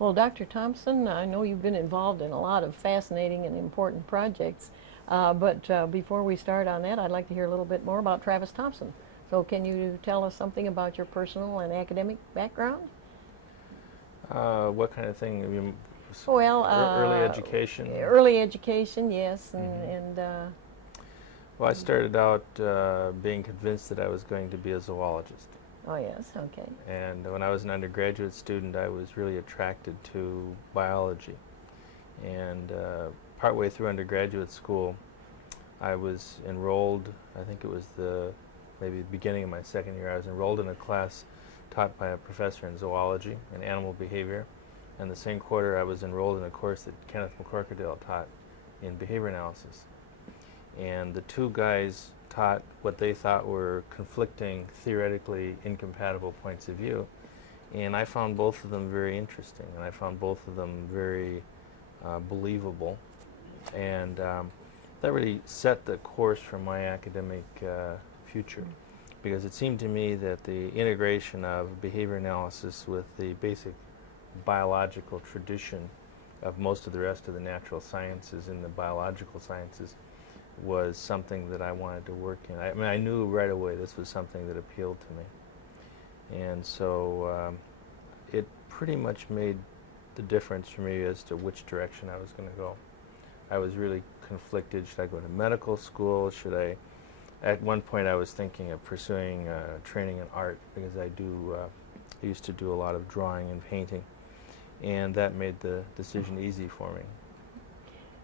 Well, Dr. Thompson, I know you've been involved in a lot of fascinating and important projects, but before we start on that, I'd like to hear a little bit more about Travis Thompson. So can you tell us something about your personal and academic background? What kind of thing? I mean, Well, early education? Early education, yes, Well, I started out being convinced that I was going to be a zoologist. oh yes, okay. And when I was an undergraduate student, I was really attracted to biology. And partway through undergraduate school, I was enrolled, I think it was maybe the beginning of my second year, I was enrolled in a class taught by a professor in zoology and animal behavior. And the same quarter, I was enrolled in a course that Kenneth McCorkadale taught in behavior analysis. And the two guys taught what they thought were conflicting, theoretically incompatible points of view. And I found both of them very interesting, and I found both of them very believable. And that really set the course for my academic future, because it seemed to me that the integration of behavior analysis with the basic biological tradition of most of the rest of the natural sciences and the biological sciences was something that I wanted to work in. I mean, I knew right away this was something that appealed to me. And so it pretty much made the difference for me as to which direction I was going to go. I was really conflicted. Should I go to medical school? Should I? At one point I was thinking of pursuing training in art, because I used to do a lot of drawing and painting. And that made the decision easy for me.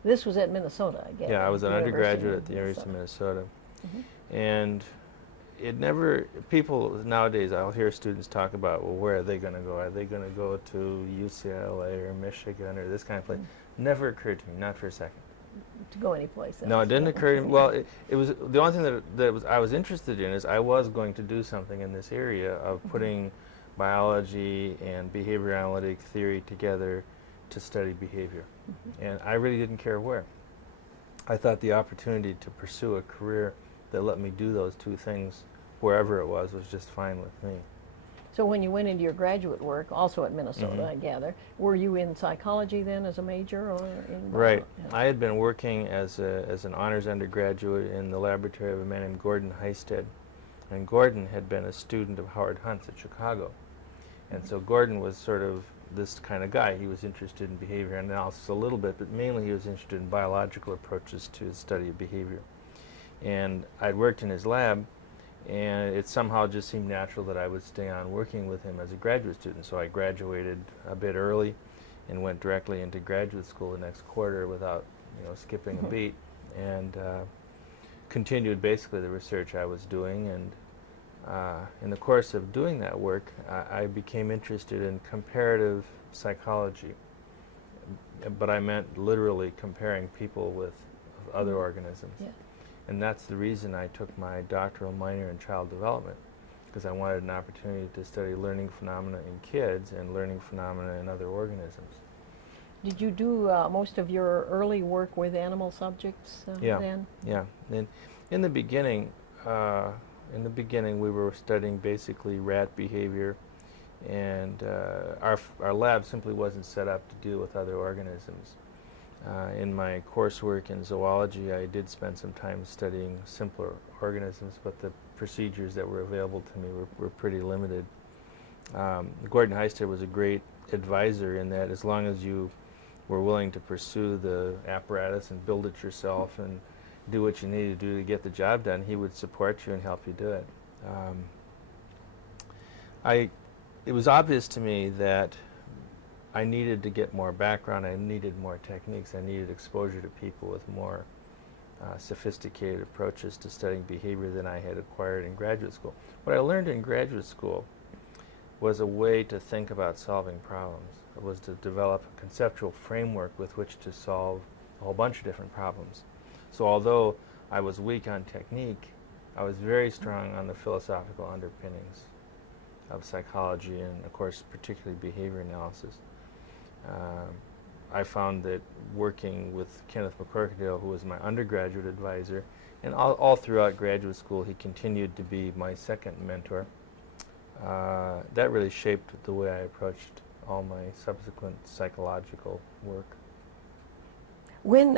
This was at Minnesota, I guess. Yeah, I was an undergraduate at the University of Minnesota. And it never, people nowadays, I'll hear students talk about, well, where are they going to go? Are they going to go to UCLA or Michigan or this kind of place? Never occurred to me, not for a second. To go anyplace else. No, it didn't occur to me. Well, it was, the only thing that I was interested in is I was going to do something in this area of putting biology and behavior analytic theory together to study behavior. And I really didn't care where. I thought the opportunity to pursue a career that let me do those two things wherever it was just fine with me. So when you went into your graduate work, also at Minnesota, I gather, were you in psychology then as a major, or in Right. I had been working as an honors undergraduate in the laboratory of a man named Gordon Heisted. And Gordon had been a student of Howard Hunt's at Chicago. And so Gordon was sort of this kind of guy. He was interested in behavior analysis a little bit, but mainly he was interested in biological approaches to the study of behavior. And I'd worked in his lab, and it somehow just seemed natural that I would stay on working with him as a graduate student. So I graduated a bit early and went directly into graduate school the next quarter without, skipping a beat, and continued basically the research I was doing. And in the course of doing that work, I became interested in comparative psychology, but I meant literally comparing people with other organisms. Yeah. And that's the reason I took my doctoral minor in child development, because I wanted an opportunity to study learning phenomena in kids and learning phenomena in other organisms. Did you do most of your early work with animal subjects then? Yeah. In the beginning, we were studying basically rat behavior, and our lab simply wasn't set up to deal with other organisms. In my coursework in zoology, I did spend some time studying simpler organisms, but the procedures that were available to me were pretty limited. Gordon Heisted was a great advisor in that as long as you were willing to pursue the apparatus and build it yourself and do what you needed to do to get the job done, he would support you and help you do it. It was obvious to me that I needed to get more background, I needed more techniques, I needed exposure to people with more sophisticated approaches to studying behavior than I had acquired in graduate school. What I learned in graduate school was a way to think about solving problems. It was to develop a conceptual framework with which to solve a whole bunch of different problems. So although I was weak on technique, I was very strong on the philosophical underpinnings of psychology and, of course, particularly behavior analysis. I found that working with Kenneth McCorkadale, who was my undergraduate advisor, and all throughout graduate school he continued to be my second mentor, that really shaped the way I approached all my subsequent psychological work. When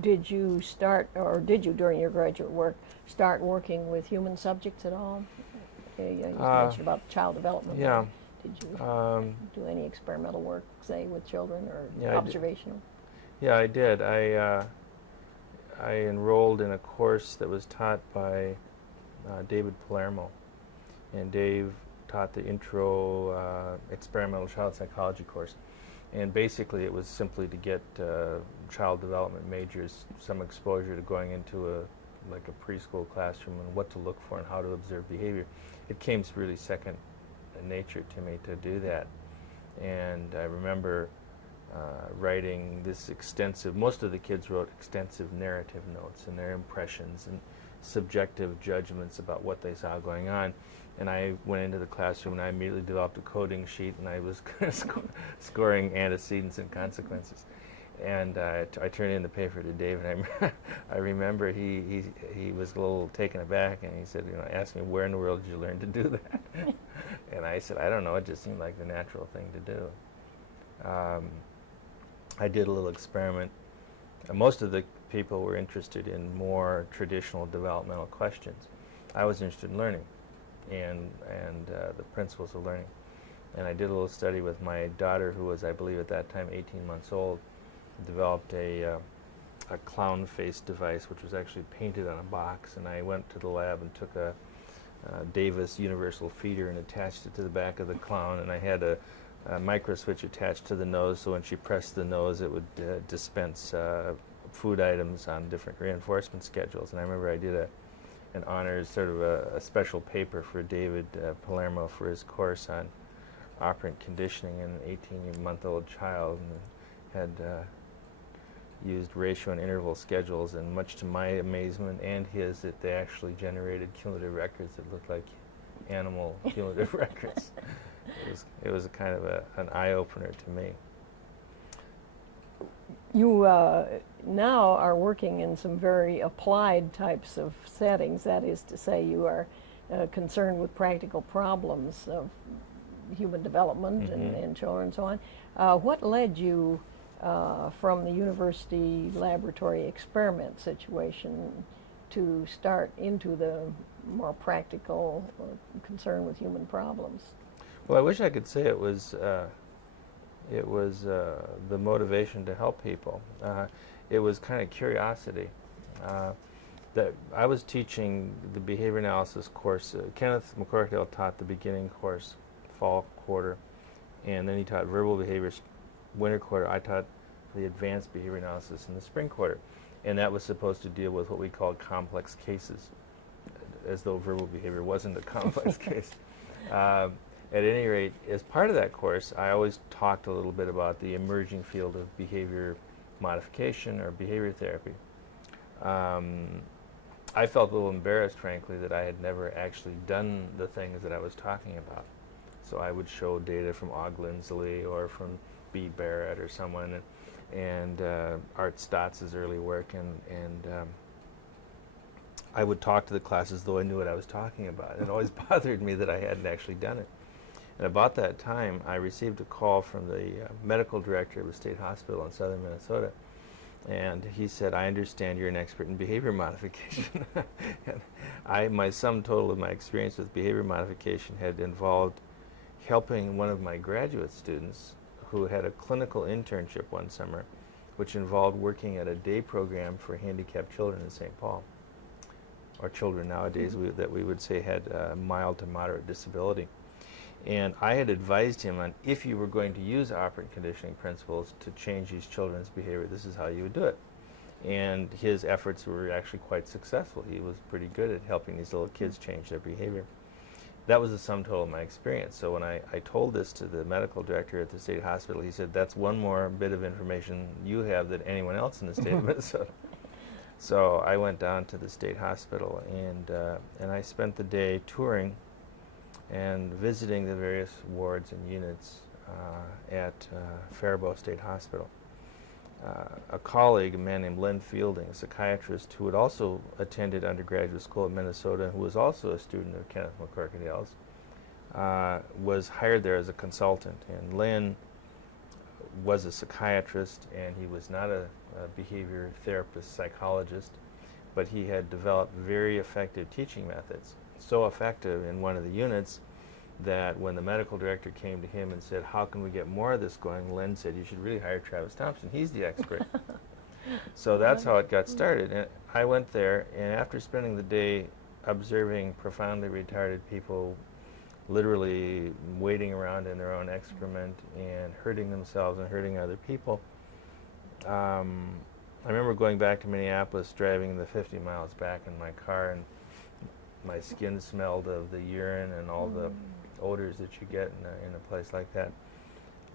did you start, or did you during your graduate work, start working with human subjects at all? You mentioned about child development. Yeah. Did you do any experimental work, say, with children or Yeah, observational? Yeah, I did. I enrolled in a course that was taught by David Palermo, and Dave taught the intro experimental child psychology course. And basically it was simply to get child development majors some exposure to going into a preschool classroom and what to look for and how to observe behavior. It came really second nature to me to do that. And I remember writing this extensive, most of the kids wrote extensive narrative notes and their impressions and subjective judgments about what they saw going on. And I went into the classroom and I immediately developed a coding sheet, and I was scoring antecedents and consequences. And I turned in the paper to Dave, and I remember he was a little taken aback, and he said, asked me, where in the world did you learn to do that? And I said, I don't know, it just seemed like the natural thing to do. I did a little experiment. Most of the people were interested in more traditional developmental questions. I was interested in learning and the principles of learning. And I did a little study with my daughter, who was, I believe at that time, 18 months old, developed a clown face device, which was actually painted on a box. And I went to the lab and took a Davis universal feeder and attached it to the back of the clown, and I had a micro switch attached to the nose, so when she pressed the nose it would dispense food items on different reinforcement schedules. And I remember I did an honors, sort of a special paper for David Palermo for his course on operant conditioning in an 18-month-old child, and had used ratio and interval schedules, and much to my amazement and his, that they actually generated cumulative records that looked like animal cumulative records. It was a kind of an eye-opener to me. You now are working in some very applied types of settings. That is to say, you are concerned with practical problems of human development and children and so on. What led you from the university laboratory experiment situation to start into the more practical concern with human problems? Well, I wish I could say it was the motivation to help people. It was kind of curiosity. That I was teaching the behavior analysis course. Kenneth McCorkdale taught the beginning course, fall quarter, and then he taught verbal behaviors winter quarter. I taught the advanced behavior analysis in the spring quarter, and that was supposed to deal with what we called complex cases, as though verbal behavior wasn't a complex case. At any rate, as part of that course, I always talked a little bit about the emerging field of behavior modification or behavior therapy. I felt a little embarrassed, frankly, that I had never actually done the things that I was talking about. So I would show data from Og Lindsley or from B. Barrett or someone, and Art Stotz's early work, and I would talk to the class as though I knew what I was talking about. It always bothered me that I hadn't actually done it. And about that time, I received a call from the medical director of the state hospital in southern Minnesota, and he said, "I understand you're an expert in behavior modification." And my sum total of my experience with behavior modification had involved helping one of my graduate students who had a clinical internship one summer, which involved working at a day program for handicapped children in St. Paul, or children nowadays that we would say had mild to moderate disability. And I had advised him on, if you were going to use operant conditioning principles to change these children's behavior, this is how you would do it. And his efforts were actually quite successful. He was pretty good at helping these little kids change their behavior. That was the sum total of my experience. So when I told this to the medical director at the state hospital, he said, "That's one more bit of information you have than anyone else in the state of Minnesota." So I went down to the state hospital, and I spent the day touring and visiting the various wards and units at Faribault State Hospital. A colleague, a man named Len Fielding, a psychiatrist who had also attended undergraduate school at Minnesota, who was also a student of Kenneth McCorkdale's, was hired there as a consultant. And Lynn was a psychiatrist, and he was not a behavior therapist, psychologist, but he had developed very effective teaching methods. So effective in one of the units that when the medical director came to him and said, how can we get more of this going, Lynn said, you should really hire Travis Thompson. He's the expert. So that's how it got started. And I went there, and after spending the day observing profoundly retarded people literally waiting around in their own excrement and hurting themselves and hurting other people, I remember going back to Minneapolis, driving the 50 miles back in my car, and my skin smelled of the urine and all the odors that you get in a place like that.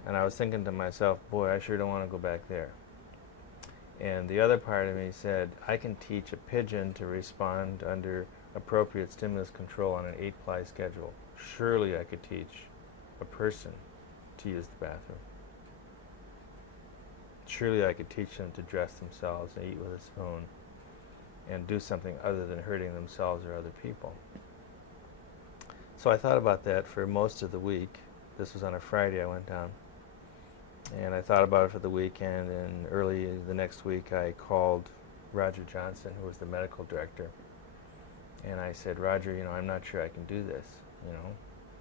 And I was thinking to myself, boy, I sure don't want to go back there. And the other part of me said, I can teach a pigeon to respond under appropriate stimulus control on an 8-ply schedule. Surely I could teach a person to use the bathroom. Surely I could teach them to dress themselves and eat with a spoon and do something other than hurting themselves or other people. So I thought about that for most of the week. This was on a Friday I went down. And I thought about it for the weekend, and early the next week I called Roger Johnson, who was the medical director. And I said, Roger, I'm not sure I can do this.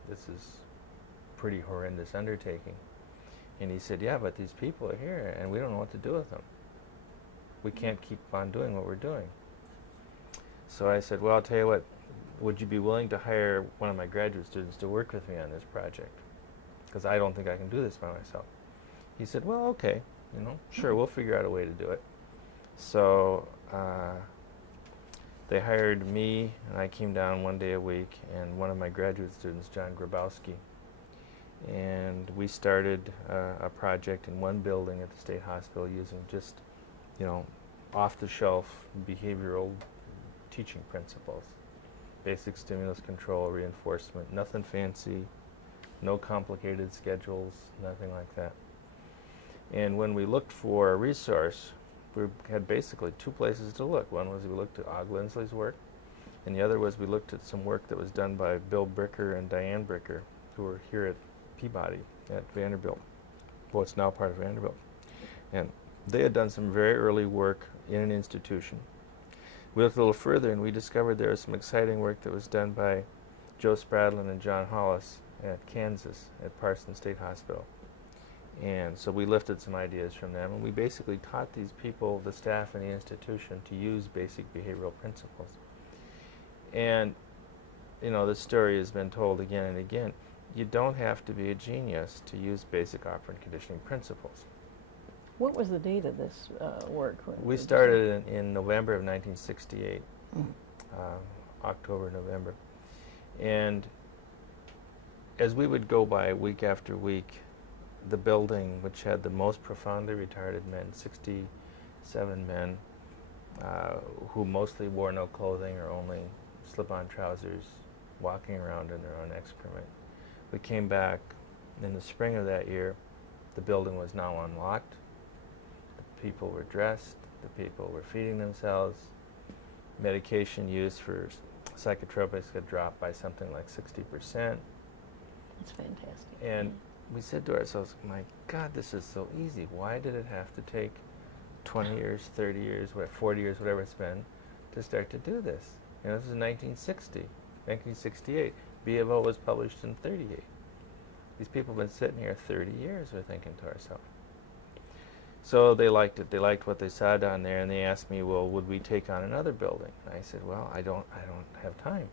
This is a pretty horrendous undertaking. And he said, yeah, but these people are here, and we don't know what to do with them. We can't keep on doing what we're doing. So I said, well, I'll tell you what, would you be willing to hire one of my graduate students to work with me on this project? Because I don't think I can do this by myself. He said, well, okay, sure, we'll figure out a way to do it. So they hired me, and I came down one day a week, and one of my graduate students, John Grabowski, and we started a project in one building at the state hospital using just, off-the-shelf behavioral teaching principles. Basic stimulus control, reinforcement, nothing fancy, no complicated schedules, nothing like that. And when we looked for a resource, we had basically two places to look. One was we looked at Og Lindsley's work, and the other was we looked at some work that was done by Bill Bricker and Diane Bricker, who were here at Peabody at Vanderbilt. Well, it's now part of Vanderbilt. And they had done some very early work in an institution. We looked a little further, and we discovered there was some exciting work that was done by Joe Spradlin and John Hollis at Kansas at Parsons State Hospital. And so we lifted some ideas from them, and we basically taught these people, the staff in the institution, to use basic behavioral principles. And, the story has been told again and again. You don't have to be a genius to use basic operant conditioning principles. What was the date of this work? We started in November of 1968, October, November. And as we would go by week after week, the building, which had the most profoundly retarded men, 67 men, who mostly wore no clothing or only slip-on trousers, walking around in their own excrement. We came back in the spring of that year. The building was now unlocked. The people were dressed. The people were feeding themselves. Medication use for psychotropics had dropped by something like 60%. That's fantastic. And we said to ourselves, my God, this is so easy. Why did it have to take 20 years, 30 years, 40 years, whatever it's been, to start to do this? This is 1960, 1968. B of O was published in 38. These people have been sitting here 30 years, we're thinking to ourselves. So they liked it. They liked what they saw down there, and they asked me, well, would we take on another building? And I said, well, I don't have time.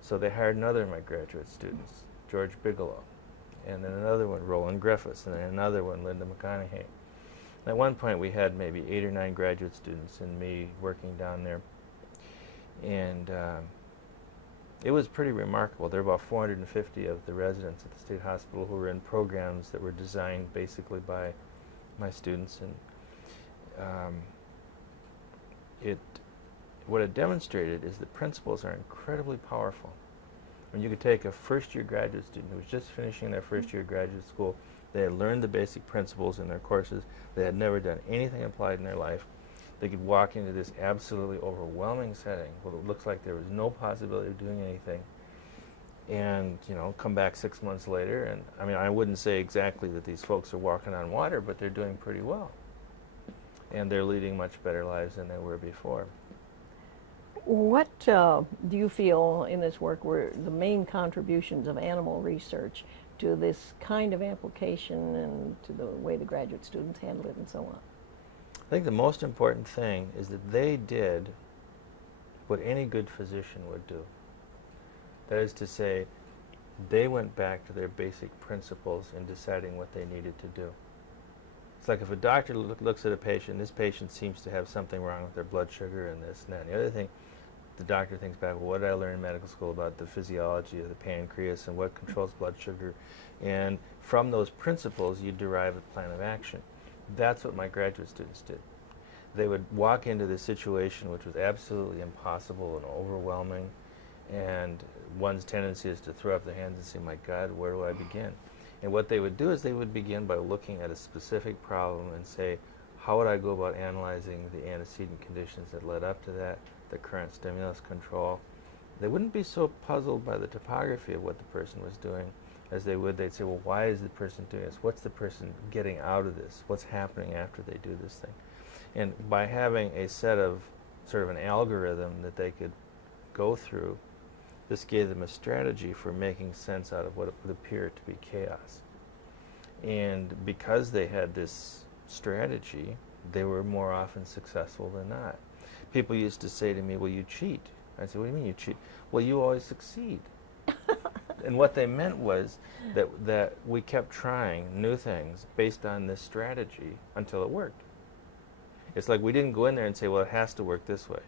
So they hired another of my graduate students, George Bigelow, and then another one, Roland Griffiths, and then another one, Linda McConaughey. At one point, we had maybe 8 or 9 graduate students and me working down there. And it was pretty remarkable. There were about 450 of the residents at the state hospital who were in programs that were designed basically by my students. And what it demonstrated is that principles are incredibly powerful. When you could take a first-year graduate student who was just finishing their first year of graduate school, they had learned the basic principles in their courses, they had never done anything applied in their life. They could walk into this absolutely overwhelming setting where it looks like there was no possibility of doing anything, and come back 6 months later, and I mean, I wouldn't say exactly that these folks are walking on water, but they're doing pretty well, and they're leading much better lives than they were before. What do you feel in this work were the main contributions of animal research to this kind of application and to the way the graduate students handle it and so on? I think the most important thing is that they did what any good physician would do. That is to say, they went back to their basic principles in deciding what they needed to do. It's like if a doctor looks at a patient, this patient seems to have something wrong with their blood sugar and this and that. And the other thing, the doctor thinks back, well, what did I learn in medical school about the physiology of the pancreas and what controls blood sugar? And from those principles, you derive a plan of action. That's what my graduate students did. They would walk into this situation which was absolutely impossible and overwhelming, and one's tendency is to throw up their hands and say, my God, where do I begin? And what they would do is they would begin by looking at a specific problem and say, how would I go about analyzing the antecedent conditions that led up to that, the current stimulus control? They wouldn't be so puzzled by the topography of what the person was doing as they would. They'd say, well, why is the person doing this? What's the person getting out of this? What's happening after they do this thing? And by having a set of sort of an algorithm that they could go through, this gave them a strategy for making sense out of what would appear to be chaos. And because they had this strategy, they were more often successful than not. People used to say to me, well, you cheat. I said, what do you mean you cheat? Well, you always succeed. And what they meant was that we kept trying new things based on this strategy until it worked. It's like we didn't go in there and say, well, it has to work this way.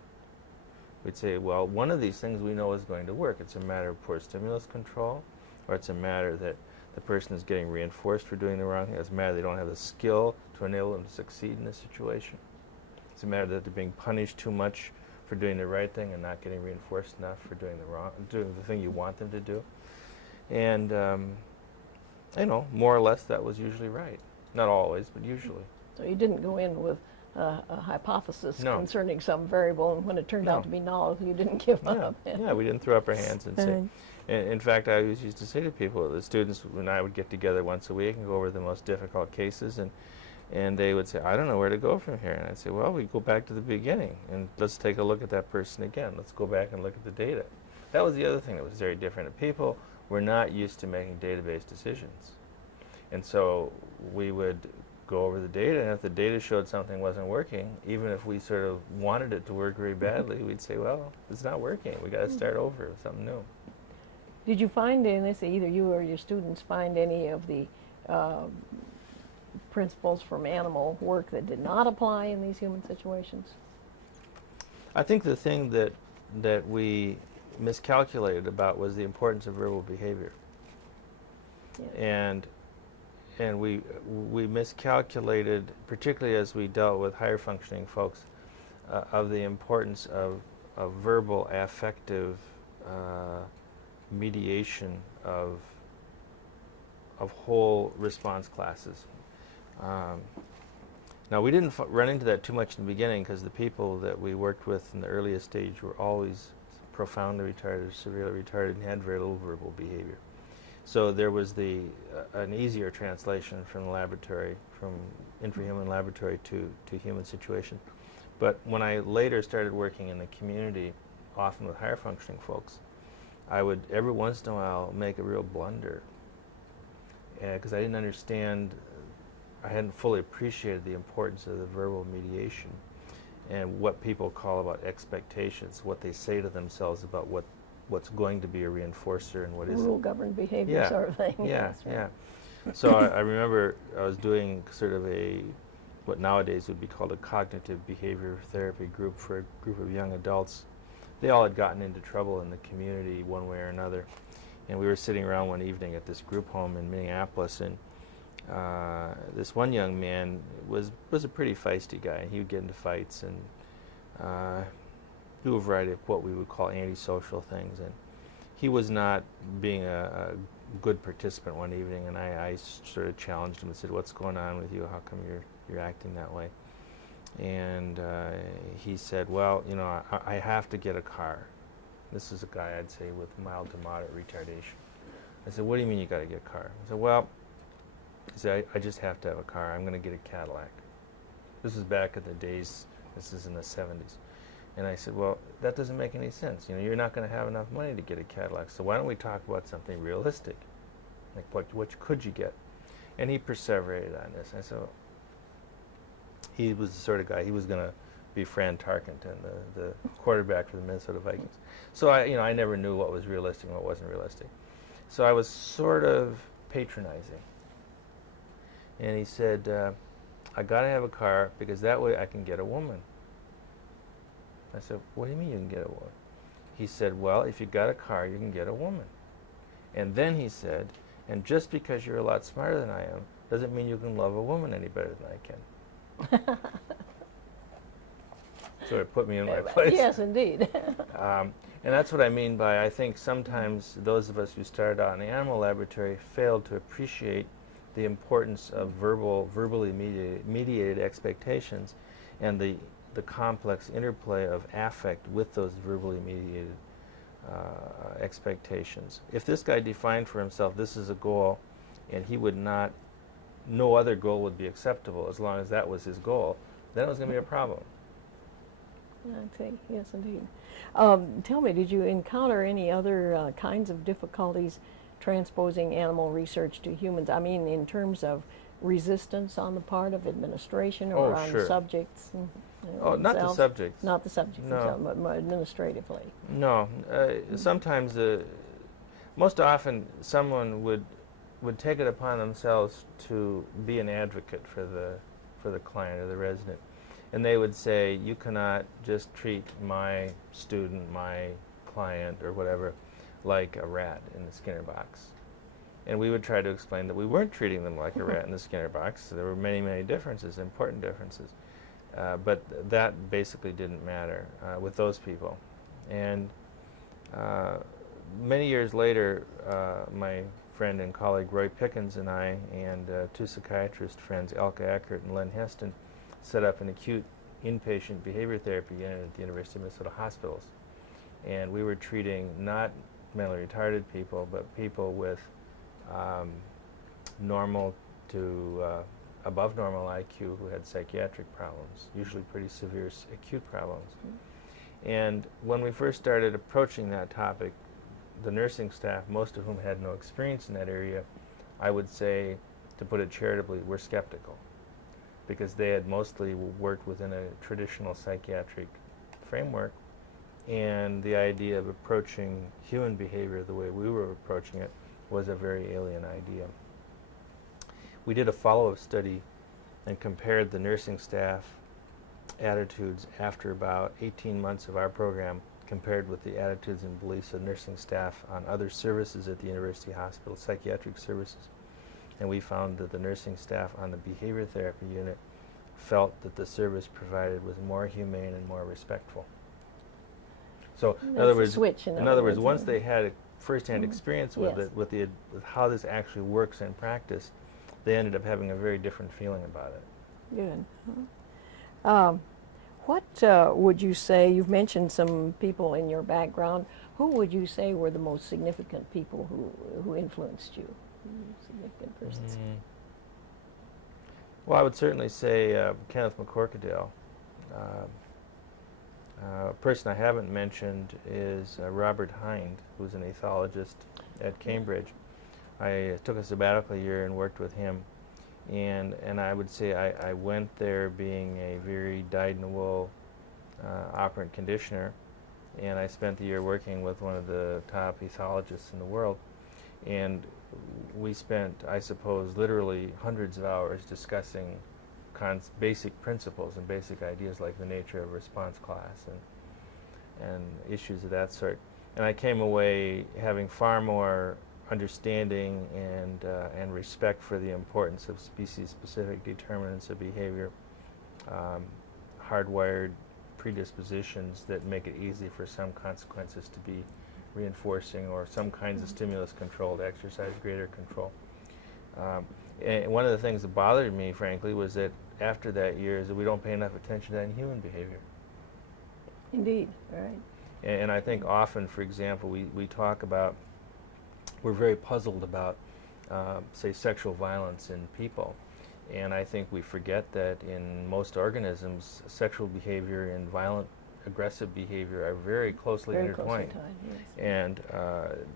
We'd say, well, one of these things we know is going to work. It's a matter of poor stimulus control, or it's a matter that the person is getting reinforced for doing the wrong thing. It's a matter they don't have the skill to enable them to succeed in this situation. It's a matter that they're being punished too much for doing the right thing and not getting reinforced enough for doing the thing you want them to do. And, more or less that was usually right. Not always, but usually. So you didn't go in with a hypothesis No. concerning some variable, and when it turned out to be null, you didn't give up. Yeah, we didn't throw up our hands and say. In fact, I always used to say to people, the students and I would get together once a week and go over the most difficult cases, and they would say, I don't know where to go from here. And I'd say, well, we go back to the beginning, and let's take a look at that person again. Let's go back and look at the data. That was the other thing that was very different. People were not used to making database decisions. And so we would go over the data, and if the data showed something wasn't working, even if we sort of wanted it to work very badly, we'd say, well, it's not working. We got to start over with something new. Did you find in this, either you or your students find any of the principles from animal work that did not apply in these human situations? I think the thing that we miscalculated about was the importance of verbal behavior. Yeah. And we miscalculated, particularly as we dealt with higher functioning folks, of the importance of verbal affective mediation of whole response classes. Now, we didn't run into that too much in the beginning because the people that we worked with in the earliest stage were always profoundly retarded, severely retarded, and had very little verbal behavior. So there was an easier translation from the laboratory, from infrahuman laboratory to human situation. But when I later started working in the community, often with higher functioning folks, I would every once in a while make a real blunder because I didn't understand, I hadn't fully appreciated the importance of the verbal mediation and what people call about expectations, what they say to themselves about what's going to be a reinforcer and what isn't. Rule-governed behavior sort of thing. Yeah, That's right. yeah. So I remember I was doing sort of what nowadays would be called a cognitive behavior therapy group for a group of young adults. They all had gotten into trouble in the community one way or another. And we were sitting around one evening at this group home in Minneapolis, and this one young man was a pretty feisty guy. He would get into fights and do a variety of what we would call antisocial things. And he was not being a good participant one evening, and I sort of challenged him and said, what's going on with you? How come you're acting that way? And he said, well, I have to get a car. This is a guy, I'd say, with mild to moderate retardation. I said, what do you mean you got to get a car? I said, well, he said, I just have to have a car. I'm going to get a Cadillac. This is back in the days, this is in the 70s. And I said, well, that doesn't make any sense. You know, you're not going to have enough money to get a Cadillac, so why don't we talk about something realistic? Like, what could you get? And he perseverated on this. I said, well, he was the sort of guy, he was going to be Fran Tarkenton, the quarterback for the Minnesota Vikings. So I never knew what was realistic and what wasn't realistic. So I was sort of patronizing. And he said, I got to have a car because that way I can get a woman. I said, what do you mean you can get a woman? He said, well, if you got a car, you can get a woman. And then he said, and just because you're a lot smarter than I am, doesn't mean you can love a woman any better than I can. Sort of put me in my place. Yes, indeed. And that's what I mean by, I think sometimes those of us who started out in the animal laboratory failed to appreciate the importance of verbally mediated expectations and the complex interplay of affect with those verbally mediated expectations. If this guy defined for himself this is a goal, and he would not, no other goal would be acceptable as long as that was his goal, then it was going to be a problem. I see. Yes, indeed. Tell me, did you encounter any other kinds of difficulties transposing animal research to humans? I mean, in terms of resistance on the part of administration or on sure. subjects? Oh, not the subjects. Not the subjects, No. but more administratively. No. Sometimes, most often, someone would take it upon themselves to be an advocate for the client or the resident. And they would say, you cannot just treat my student, my client, or whatever, like a rat in the Skinner box. And we would try to explain that we weren't treating them like a rat in the Skinner box. There were many, many differences, important differences. But that basically didn't matter with those people. And many years later, my friend and colleague Roy Pickens and I and two psychiatrist friends, Elke Eckert and Len Heston, set up an acute inpatient behavior therapy unit at the University of Minnesota hospitals. And we were treating not mentally retarded people, but people with normal to above normal IQ who had psychiatric problems, usually pretty severe acute problems. And when we first started approaching that topic, the nursing staff, most of whom had no experience in that area, I would say, to put it charitably, were skeptical, because they had mostly worked within a traditional psychiatric framework, and the idea of approaching human behavior the way we were approaching it was a very alien idea. We did a follow-up study and compared the nursing staff attitudes after about 18 months of our program compared with the attitudes and beliefs of nursing staff on other services at the university hospital, psychiatric services. And we found that the nursing staff on the behavior therapy unit felt that the service provided was more humane and more respectful. So, in other words, once they had a first-hand experience with it, with how this actually works in practice, they ended up having a very different feeling about it. Good. What would you say, you've mentioned some people in your background, who would you say were the most significant people who influenced you? Significant persons. Well, I would certainly say Kenneth McCorkadale. A person I haven't mentioned is Robert Hind, who's an ethologist at Cambridge. I took a sabbatical year and worked with him, and I would say I went there being a very dyed-in-the-wool operant conditioner, and I spent the year working with one of the top ethologists in the world, and we spent, I suppose, literally hundreds of hours discussing basic principles and basic ideas like the nature of response class and issues of that sort. And I came away having far more understanding and respect for the importance of species-specific determinants of behavior, hardwired predispositions that make it easy for some consequences to be reinforcing or some kinds of stimulus control to exercise greater control. And one of the things that bothered me, frankly, was that after that year is that we don't pay enough attention to human behavior. Indeed, right. And I think often, for example, we talk about, we're very puzzled about, say, sexual violence in people. And I think we forget that in most organisms, sexual behavior and violent, aggressive behavior are very closely intertwined. Yes. And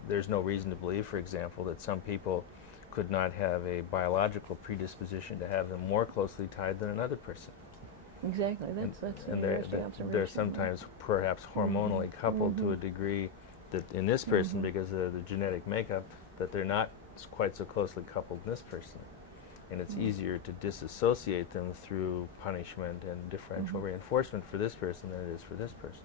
there's no reason to believe, for example, that some people could not have a biological predisposition to have them more closely tied than another person. Exactly. That's an And interesting observation. they're sometimes perhaps hormonally coupled to a degree that in this person, because of the genetic makeup, that they're not quite so closely coupled in this person. And it's easier to disassociate them through punishment and differential reinforcement for this person than it is for this person.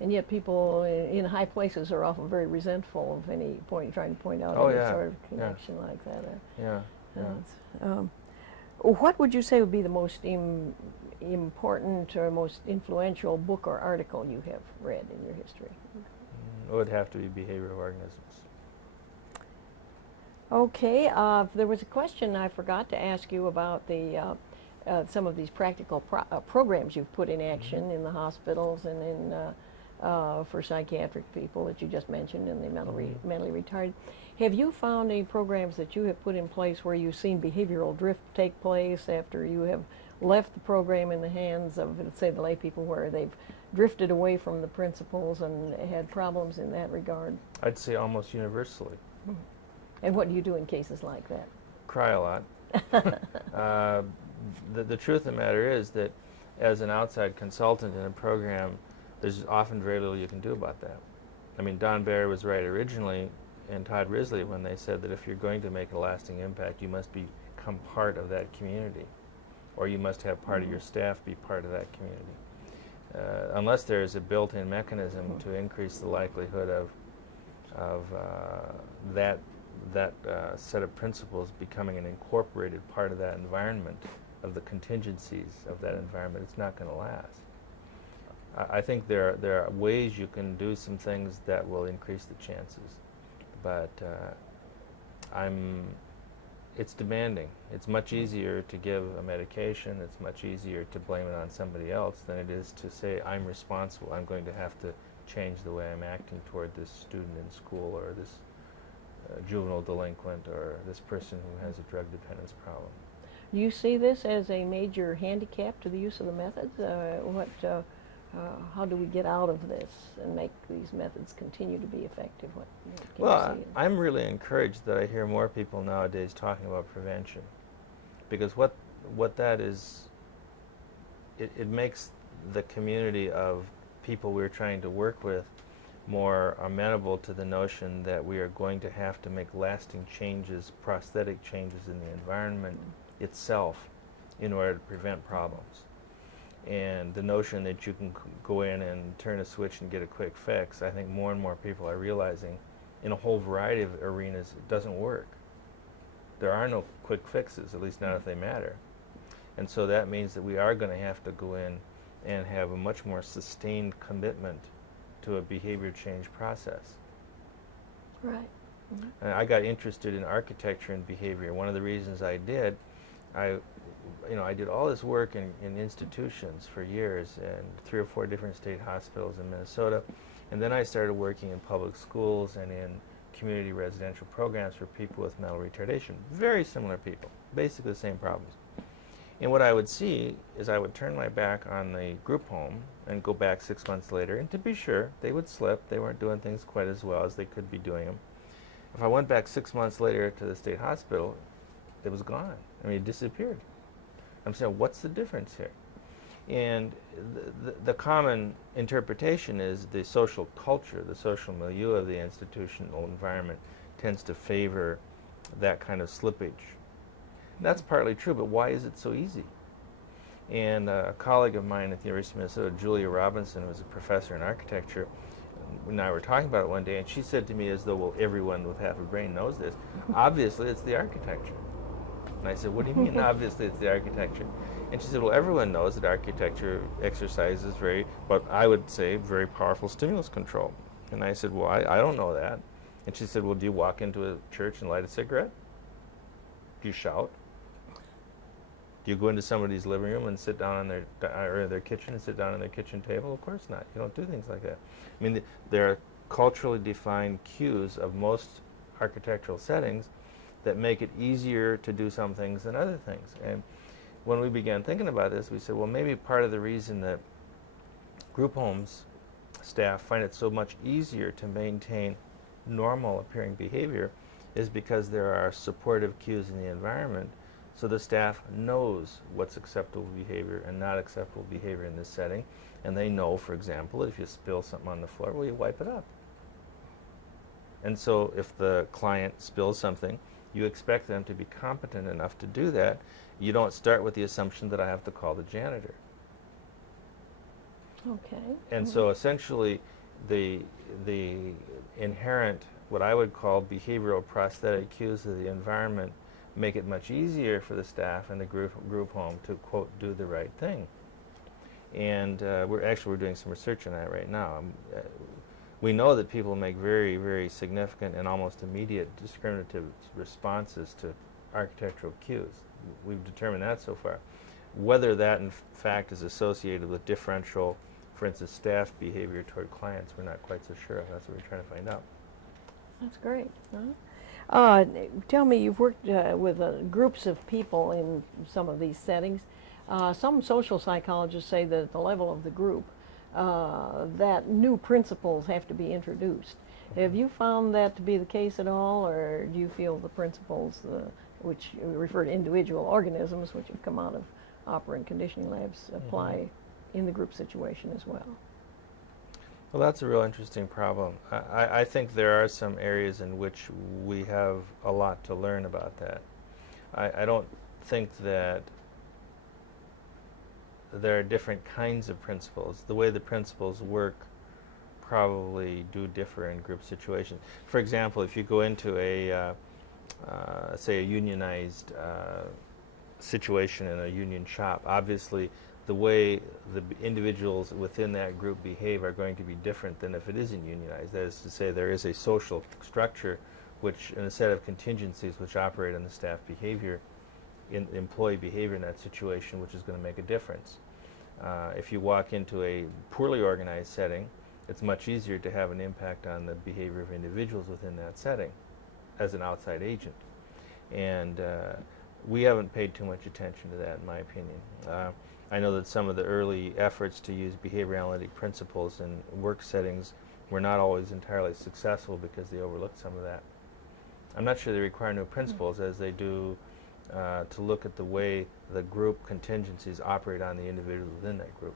And yet people in high places are often very resentful of any trying to point out Oh, any yeah. sort of connection like that. Yeah. What would you say would be the most important or most influential book or article you have read in your history? It would have to be Behavior of Organisms. Okay, there was a question I forgot to ask you about the some of these practical programs you've put in action in the hospitals and in for psychiatric people that you just mentioned and the mentally retarded. Have you found any programs that you have put in place where you've seen behavioral drift take place after you have left the program in the hands of, let's say, the lay people, where they've drifted away from the principles and had problems in that regard? I'd say almost universally. And what do you do in cases like that? Cry a lot. The truth of the matter is that as an outside consultant in a program, there's often very little you can do about that. I mean, Don Barry was right originally, and Todd Risley, when they said that if you're going to make a lasting impact, you must become part of that community, or you must have part of your staff be part of that community. Unless there is a built-in mechanism to increase the likelihood of that set of principles becoming an incorporated part of that environment, of the contingencies of that environment, it's not going to last. I think there are ways you can do some things that will increase the chances, but it's demanding. It's much easier to give a medication, it's much easier to blame it on somebody else than it is to say, I'm responsible, I'm going to have to change the way I'm acting toward this student in school, or this juvenile delinquent, or this person who has a drug dependence problem. Do you see this as a major handicap to the use of the methods? How do we get out of this and make these methods continue to be effective? Well, I'm really encouraged that I hear more people nowadays talking about prevention, because what that is, it makes the community of people we're trying to work with more amenable to the notion that we are going to have to make lasting changes, prosthetic changes in the environment itself in order to prevent problems. And the notion that you can go in and turn a switch and get a quick fix, I think more and more people are realizing in a whole variety of arenas it doesn't work. There are no quick fixes, at least not if they matter. And so that means that we are going to have to go in and have a much more sustained commitment to a behavior change process. Right. I got interested in architecture and behavior. One of the reasons I did, I did all this work in institutions for years, and 3 or 4 different state hospitals in Minnesota, and then I started working in public schools and in community residential programs for people with mental retardation. Very similar people, basically the same problems. And what I would see is I would turn my back on the group home and go back 6 months later, and to be sure, they would slip. They weren't doing things quite as well as they could be doing them. If I went back 6 months later to the state hospital, it was gone. I mean, it disappeared. I'm saying, what's the difference here? And the common interpretation is the social culture, the social milieu of the institutional environment tends to favor that kind of slippage. That's partly true, but why is it so easy? And a colleague of mine at the University of Minnesota, Julia Robinson, who was a professor in architecture, and I were talking about it one day, and she said to me as though, well, everyone with half a brain knows this, obviously it's the architecture. And I said, what do you mean, obviously it's the architecture? And she said, well, everyone knows that architecture exercises what I would say, very powerful stimulus control. And I said, well, I don't know that. And she said, well, do you walk into a church and light a cigarette? Do you shout? Do you go into somebody's living room and sit down on their kitchen and sit down on their kitchen table? Of course not. You don't do things like that. I mean, there are culturally defined cues of most architectural settings that make it easier to do some things than other things. And when we began thinking about this, we said, well, maybe part of the reason that group homes staff find it so much easier to maintain normal appearing behavior is because there are supportive cues in the environment, so the staff knows what's acceptable behavior and not acceptable behavior in this setting, and they know, for example, that if you spill something on the floor, well, you wipe it up. And so if the client spills something, you expect them to be competent enough to do that. You don't start with the assumption that I have to call the janitor. Okay. And so essentially the inherent, what I would call behavioral prosthetic cues of the environment make it much easier for the staff in the group home to, quote, do the right thing. And we're doing some research on that right now. We know that people make very, very significant and almost immediate discriminative responses to architectural cues. We've determined that so far. Whether that, in fact, is associated with differential, for instance, staff behavior toward clients, we're not quite so sure of. That's what we're trying to find out. That's great. Tell me, you've worked with groups of people in some of these settings. Some social psychologists say that at the level of the group, that new principles have to be introduced. Have you found that to be the case at all, or do you feel the principles, which we refer to individual organisms, which have come out of operant conditioning labs, apply in the group situation as well? Well, that's a real interesting problem. I think there are some areas in which we have a lot to learn about that. I don't think that there are different kinds of principles. The way the principles work probably do differ in group situations. For example, if you go into say a unionized situation in a union shop, obviously the way the individuals within that group behave are going to be different than if it isn't unionized. That is to say, there is a social structure which, and a set of contingencies which operate on the staff behavior, in employee behavior in that situation, which is going to make a difference. If you walk into a poorly organized setting, it's much easier to have an impact on the behavior of individuals within that setting as an outside agent. And we haven't paid too much attention to that, in my opinion. I know that some of the early efforts to use behavior analytic principles in work settings were not always entirely successful because they overlooked some of that. I'm not sure they require new principles as they do to look at the way the group contingencies operate on the individuals within that group.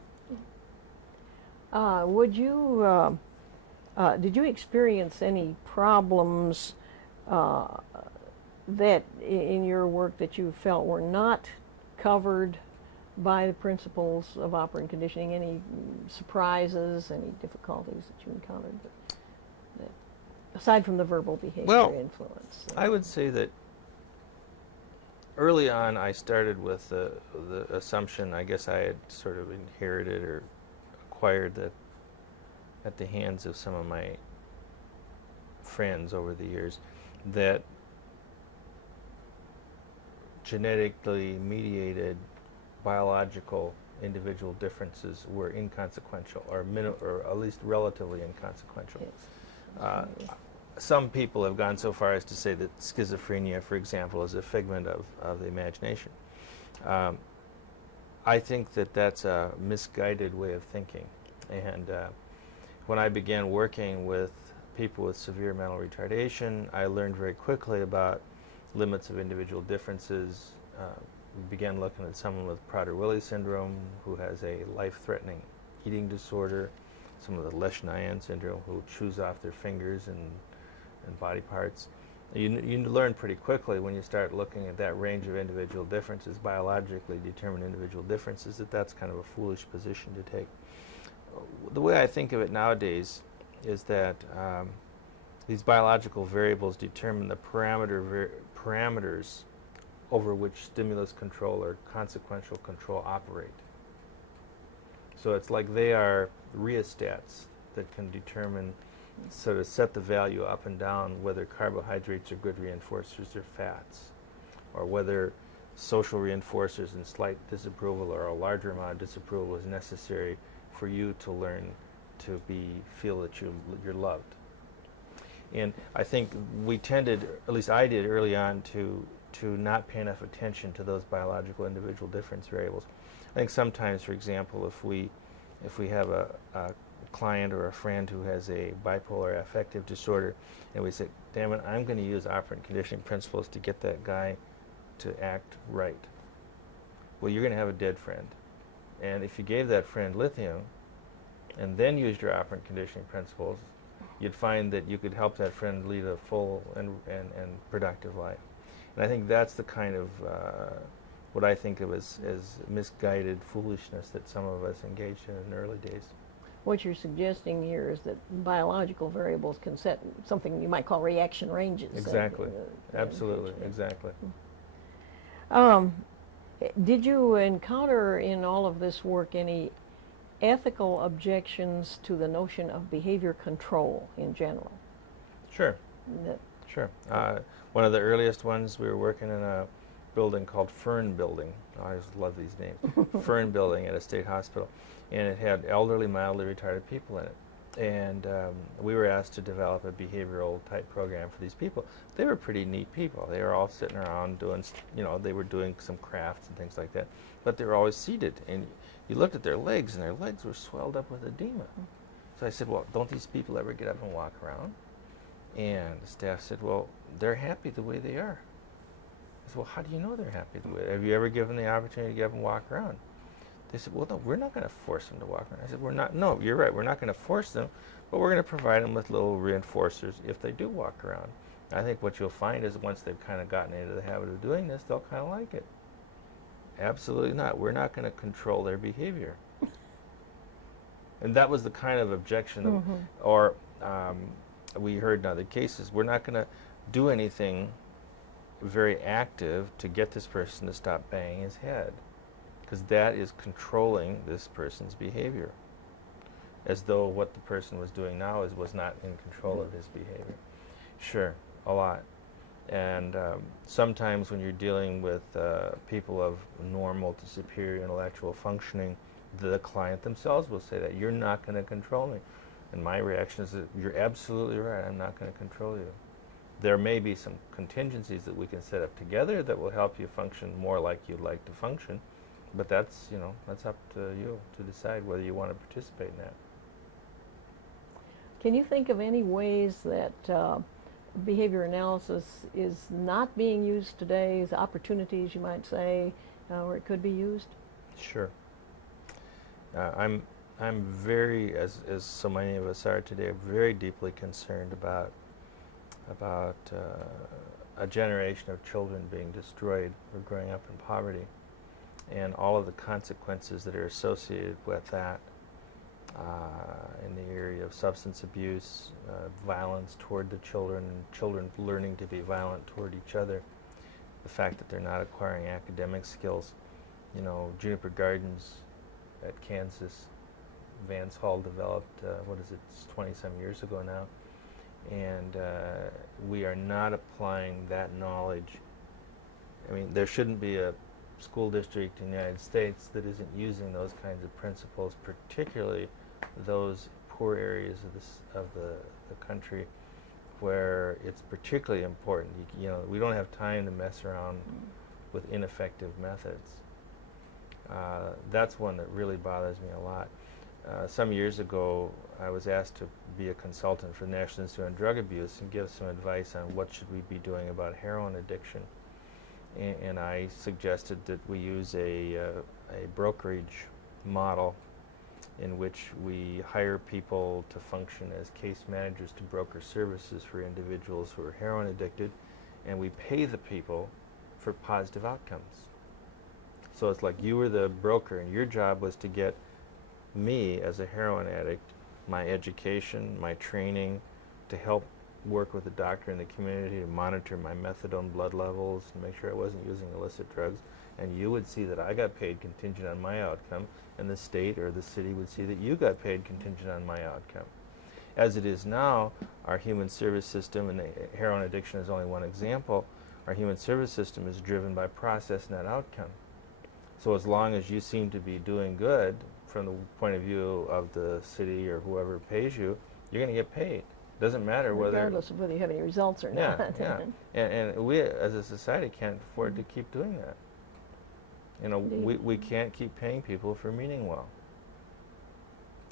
Did you experience any problems that in your work that you felt were not covered by the principles of operant conditioning? Any surprises, any difficulties that you encountered that aside from the verbal behavior influence? I would say that early on I started with the assumption, I guess I had sort of inherited or acquired that at the hands of some of my friends over the years, that genetically mediated biological individual differences were inconsequential, or at least relatively inconsequential. Yes. Some people have gone so far as to say that schizophrenia, for example, is a figment of the imagination. I think that that's a misguided way of thinking. And when I began working with people with severe mental retardation, I learned very quickly about limits of individual differences. We began looking at someone with Prader-Willi syndrome who has a life-threatening eating disorder, someone with Lesch-Nyhan syndrome who chews off their fingers and body parts. You learn pretty quickly when you start looking at that range of individual differences, biologically determined individual differences, that that's kind of a foolish position to take. The way I think of it nowadays is that these biological variables determine the parameters over which stimulus control or consequential control operate. So it's like they are rheostats that can determine, sort of set the value up and down, whether carbohydrates are good reinforcers or fats, or whether social reinforcers and slight disapproval or a larger amount of disapproval is necessary for you to learn to feel that you're loved. And I think we tended, at least I did early on, to not pay enough attention to those biological individual difference variables. I think sometimes, for example, if we have a client or a friend who has a bipolar affective disorder, and we say, damn it, I'm going to use operant conditioning principles to get that guy to act right. Well, you're going to have a dead friend. And if you gave that friend lithium and then used your operant conditioning principles, you'd find that you could help that friend lead a full and productive life. And I think that's the kind of what I think of as misguided foolishness that some of us engaged in the early days. What you're suggesting here is that biological variables can set something you might call reaction ranges. Exactly. Absolutely. Exactly. Did you encounter in all of this work any ethical objections to the notion of behavior control in general? Sure. Sure. One of the earliest ones, we were working in a building called Fern Building. I always love these names. Fern Building at a state hospital. And it had elderly, mildly retarded people in it. And we were asked to develop a behavioral type program for these people. They were pretty neat people. They were all sitting around doing, they were doing some crafts and things like that. But they were always seated. And you looked at their legs, and their legs were swelled up with edema. So I said, well, don't these people ever get up and walk around? And the staff said, well, they're happy the way they are. I said, well, how do you know they're happy the way? Have you ever given the opportunity to get up and walk around? They said, well, no, we're not going to force them to walk around. I said, we're not. No, you're right. We're not going to force them, but we're going to provide them with little reinforcers if they do walk around. I think what you'll find is once they've kind of gotten into the habit of doing this, they'll kind of like it. Absolutely not. We're not going to control their behavior. And that was the kind of objection, or we heard in other cases, we're not going to do anything very active to get this person to stop banging his head, because that is controlling this person's behavior, as though what the person was doing now was not in control of his behavior. Sure, a lot. And sometimes when you're dealing with people of normal to superior intellectual functioning, the client themselves will say that, you're not going to control me. And my reaction is that you're absolutely right, I'm not going to control you. There may be some contingencies that we can set up together that will help you function more like you'd like to function, but that's up to you to decide whether you want to participate in that. Can you think of any ways that behavior analysis is not being used today, as opportunities, you might say, where it could be used? Sure. I'm very, as so many of us are today, very deeply concerned about a generation of children being destroyed or growing up in poverty, and all of the consequences that are associated with that in the area of substance abuse, violence toward the children, and children learning to be violent toward each other, the fact that they're not acquiring academic skills. Juniper Gardens at Kansas, Vance Hall developed, 20-some years ago now, and we are not applying that knowledge. I mean, there shouldn't be a school district in the United States that isn't using those kinds of principles, particularly those poor areas of the country where it's particularly important. We don't have time to mess around with ineffective methods. That's one that really bothers me a lot. Some years ago, I was asked to be a consultant for the National Institute on Drug Abuse and give some advice on what should we be doing about heroin addiction. And I suggested that we use a brokerage model in which we hire people to function as case managers to broker services for individuals who are heroin addicted, and we pay the people for positive outcomes. So it's like you were the broker, and your job was to get me as a heroin addict my education, my training, to help work with a doctor in the community to monitor my methadone blood levels and make sure I wasn't using illicit drugs. And you would see that I got paid contingent on my outcome, and the state or the city would see that you got paid contingent on my outcome. As it is now, our human service system, and heroin addiction is only one example, Our human service system is driven by process, not outcome. So as long as you seem to be doing good from the point of view of the city or whoever pays you, you're going to get paid. Doesn't matter regardless of whether you have any results or yeah, not. yeah. And we as a society can't afford to keep doing that. You know, we can't keep paying people for meaning well.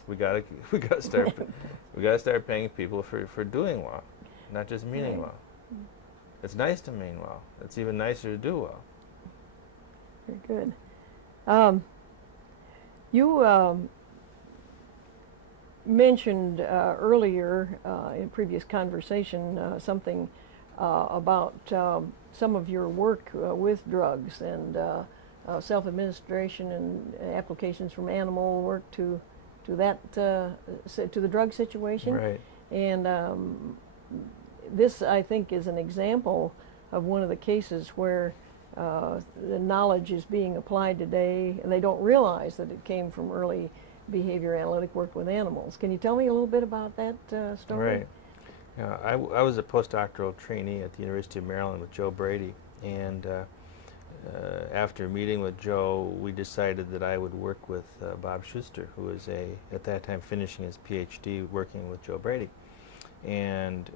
We gotta start paying people for doing well, not just meaning well. It's nice to mean well. It's even nicer to do well. Very good. You mentioned earlier in previous conversation something about some of your work with drugs and self-administration and applications from animal work to that to the drug situation. Right. And this, I think, is an example of one of the cases where the knowledge is being applied today, and they don't realize that it came from early behavior analytic work with animals. Can you tell me a little bit about that story? Right. Yeah, I was a postdoctoral trainee at the University of Maryland with Joe Brady, and after meeting with Joe, we decided that I would work with Bob Schuster, who was at that time finishing his PhD working with Joe Brady. And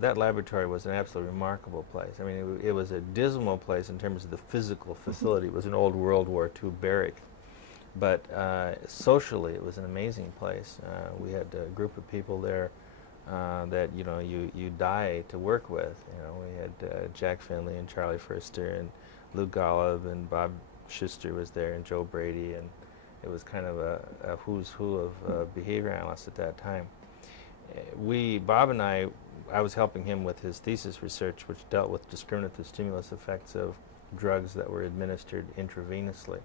that laboratory was an absolutely remarkable place. I mean, it was a dismal place in terms of the physical facility. It was an old World War II barrack. But socially, it was an amazing place. We had a group of people there that, you know, you die to work with. You know, we had Jack Finley and Charlie Furster and Lou Golub and Bob Schuster was there and Joe Brady, and it was kind of a who's who of behavior analysts at that time. Bob and I was helping him with his thesis research, which dealt with discriminative stimulus effects of drugs that were administered intravenously.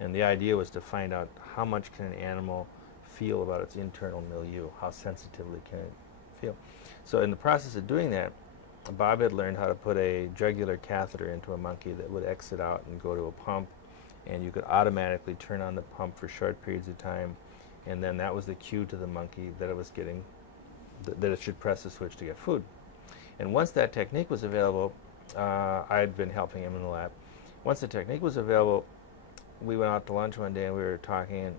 And the idea was to find out how much can an animal feel about its internal milieu, how sensitively can it feel. So in the process of doing that, Bob had learned how to put a jugular catheter into a monkey that would exit out and go to a pump, and you could automatically turn on the pump for short periods of time, and then that was the cue to the monkey that it was getting, that it should press the switch to get food. And once that technique was available, I had been helping him in the lab. Once the technique was available, we went out to lunch one day and we were talking, and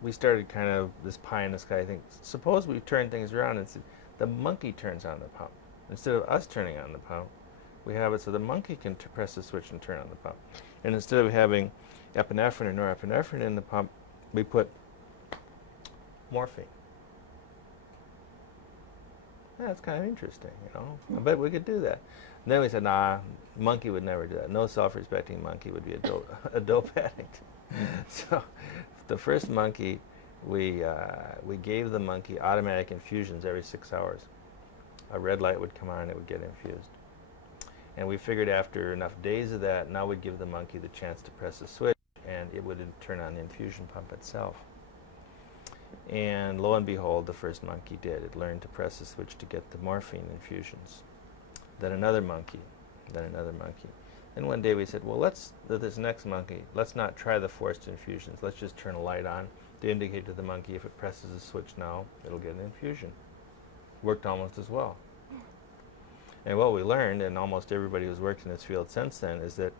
we started kind of this pie in the sky thing. Suppose we turn things around and the monkey turns on the pump. Instead of us turning on the pump, we have it so the monkey can press the switch and turn on the pump. And instead of having epinephrine or norepinephrine in the pump, we put morphine. That's kind of interesting, you know. I bet we could do that. And then we said, nah, monkey would never do that. No self-respecting monkey would be a dope addict. So the first monkey, we gave the monkey automatic infusions every 6 hours. A red light would come on and it would get infused. And we figured after enough days of that, now we'd give the monkey the chance to press a switch and it would turn on the infusion pump itself. And lo and behold, the first monkey did. It learned to press the switch to get the morphine infusions. Then another monkey, then another monkey. And one day we said, well, this next monkey, let's not try the forced infusions. Let's just turn a light on to indicate to the monkey if it presses the switch now, it'll get an infusion. Worked almost as well. And what we learned, and almost everybody who's worked in this field since then, is that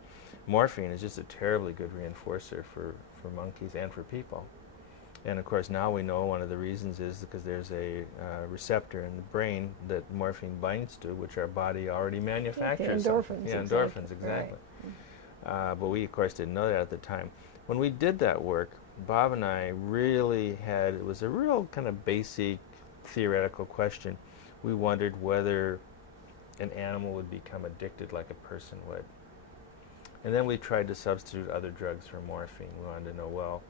morphine is just a terribly good reinforcer for monkeys and for people. And of course now we know one of the reasons is because there's a receptor in the brain that morphine binds to, which our body already manufactures. Endorphins. Yeah, endorphins, exactly. Right. But we of course didn't know that at the time. When we did that work, Bob and I really had, it was a real kind of basic theoretical question. We wondered whether an animal would become addicted like a person would. And then we tried to substitute other drugs for morphine. We wanted to know, well,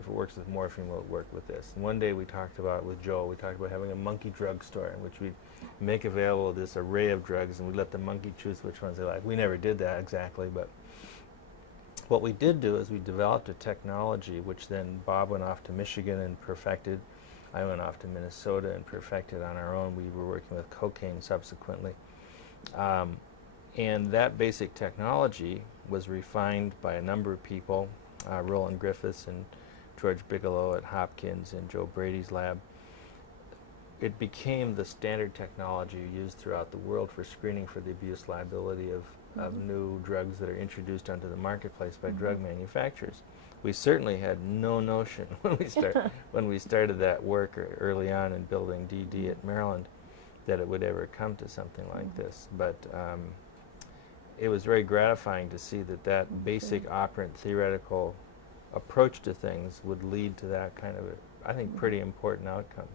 if it works with morphine, will it work with this? And one day we talked about, with Joe, we talked about having a monkey drugstore in which we'd make available this array of drugs and we'd let the monkey choose which ones they like. We never did that exactly, but what we did do is we developed a technology which then Bob went off to Michigan and perfected. I went off to Minnesota and perfected on our own. We were working with cocaine subsequently. And that basic technology was refined by a number of people, Roland Griffiths and George Bigelow at Hopkins and Joe Brady's lab. it became the standard technology used throughout the world for screening for the abuse liability of new drugs that are introduced onto the marketplace by drug manufacturers. We certainly had no notion when we started that work early on in building DD at Maryland that it would ever come to something like this. But it was very gratifying to see that that basic operant theoretical approach to things would lead to that kind of, I think, pretty important outcome.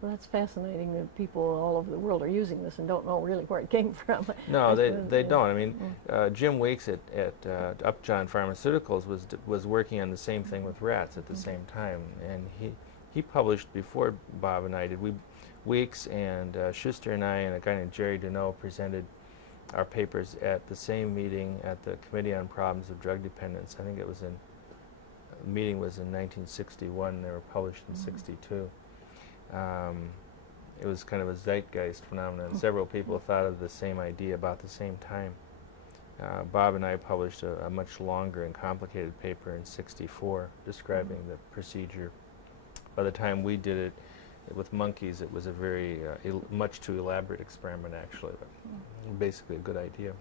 Well, that's fascinating that people all over the world are using this and don't know really where it came from. No, they don't. I mean, Jim Weeks at Upjohn Pharmaceuticals was working on the same thing with rats at the same time, and he published before Bob and I did. Weeks and Schuster and I and a guy named Jerry Deneau presented our papers at the same meeting at the Committee on Problems of Drug Dependence. I think it was the meeting was in 1961. They were published in '62. It was kind of a zeitgeist phenomenon. Several people thought of the same idea about the same time. Bob and I published a much longer and complicated paper in '64 describing the procedure. By the time we did it with monkeys, it was a very much too elaborate experiment, actually, but basically a good idea.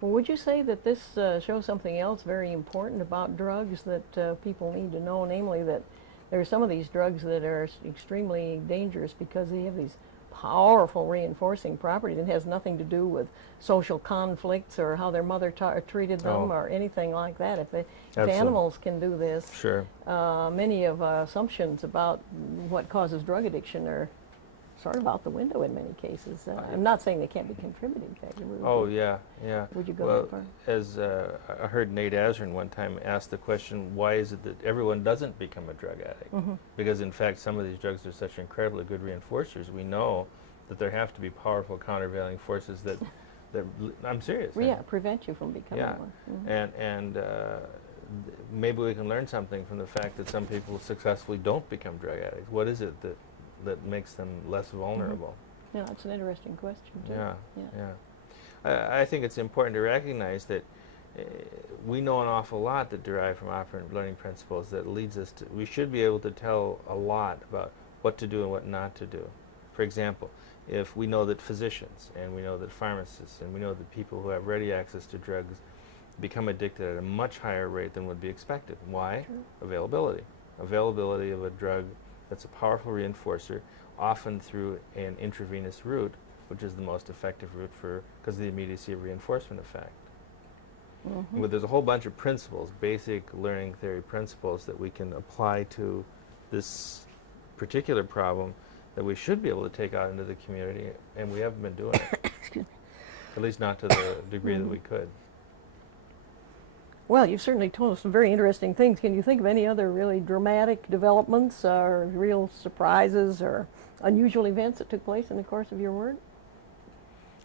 Well, would you say that this shows something else very important about drugs that people need to know, namely that there are some of these drugs that are extremely dangerous because they have these powerful reinforcing properties. It has nothing to do with social conflicts or how their mother treated them or anything like that. If animals can do this, sure. Many of assumptions about what causes drug addiction are sort of out the window in many cases. I'm not saying they can't be contributing factors. Yeah. Would you go well, that far? As I heard Nate Azrin one time ask the question, why is it that everyone doesn't become a drug addict? Because in fact, some of these drugs are such incredibly good reinforcers. We know that there have to be powerful countervailing forces that I'm serious. Yeah, prevent you from becoming one. And maybe we can learn something from the fact that some people successfully don't become drug addicts. What is it that makes them less vulnerable? Yeah, that's an interesting question, too. Yeah. I think it's important to recognize that we know an awful lot that derive from operant learning principles that leads us to, we should be able to tell a lot about what to do and what not to do. For example, if we know that physicians and we know that pharmacists and we know that people who have ready access to drugs become addicted at a much higher rate than would be expected. Why? True. Availability. Availability of a drug that's a powerful reinforcer, often through an intravenous route, which is the most effective route because of the immediacy of reinforcement effect. But there's a whole bunch of principles, basic learning theory principles that we can apply to this particular problem that we should be able to take out into the community, and we haven't been doing it. At least not to the degree that we could. Well, you've certainly told us some very interesting things. Can you think of any other really dramatic developments or real surprises or unusual events that took place in the course of your work?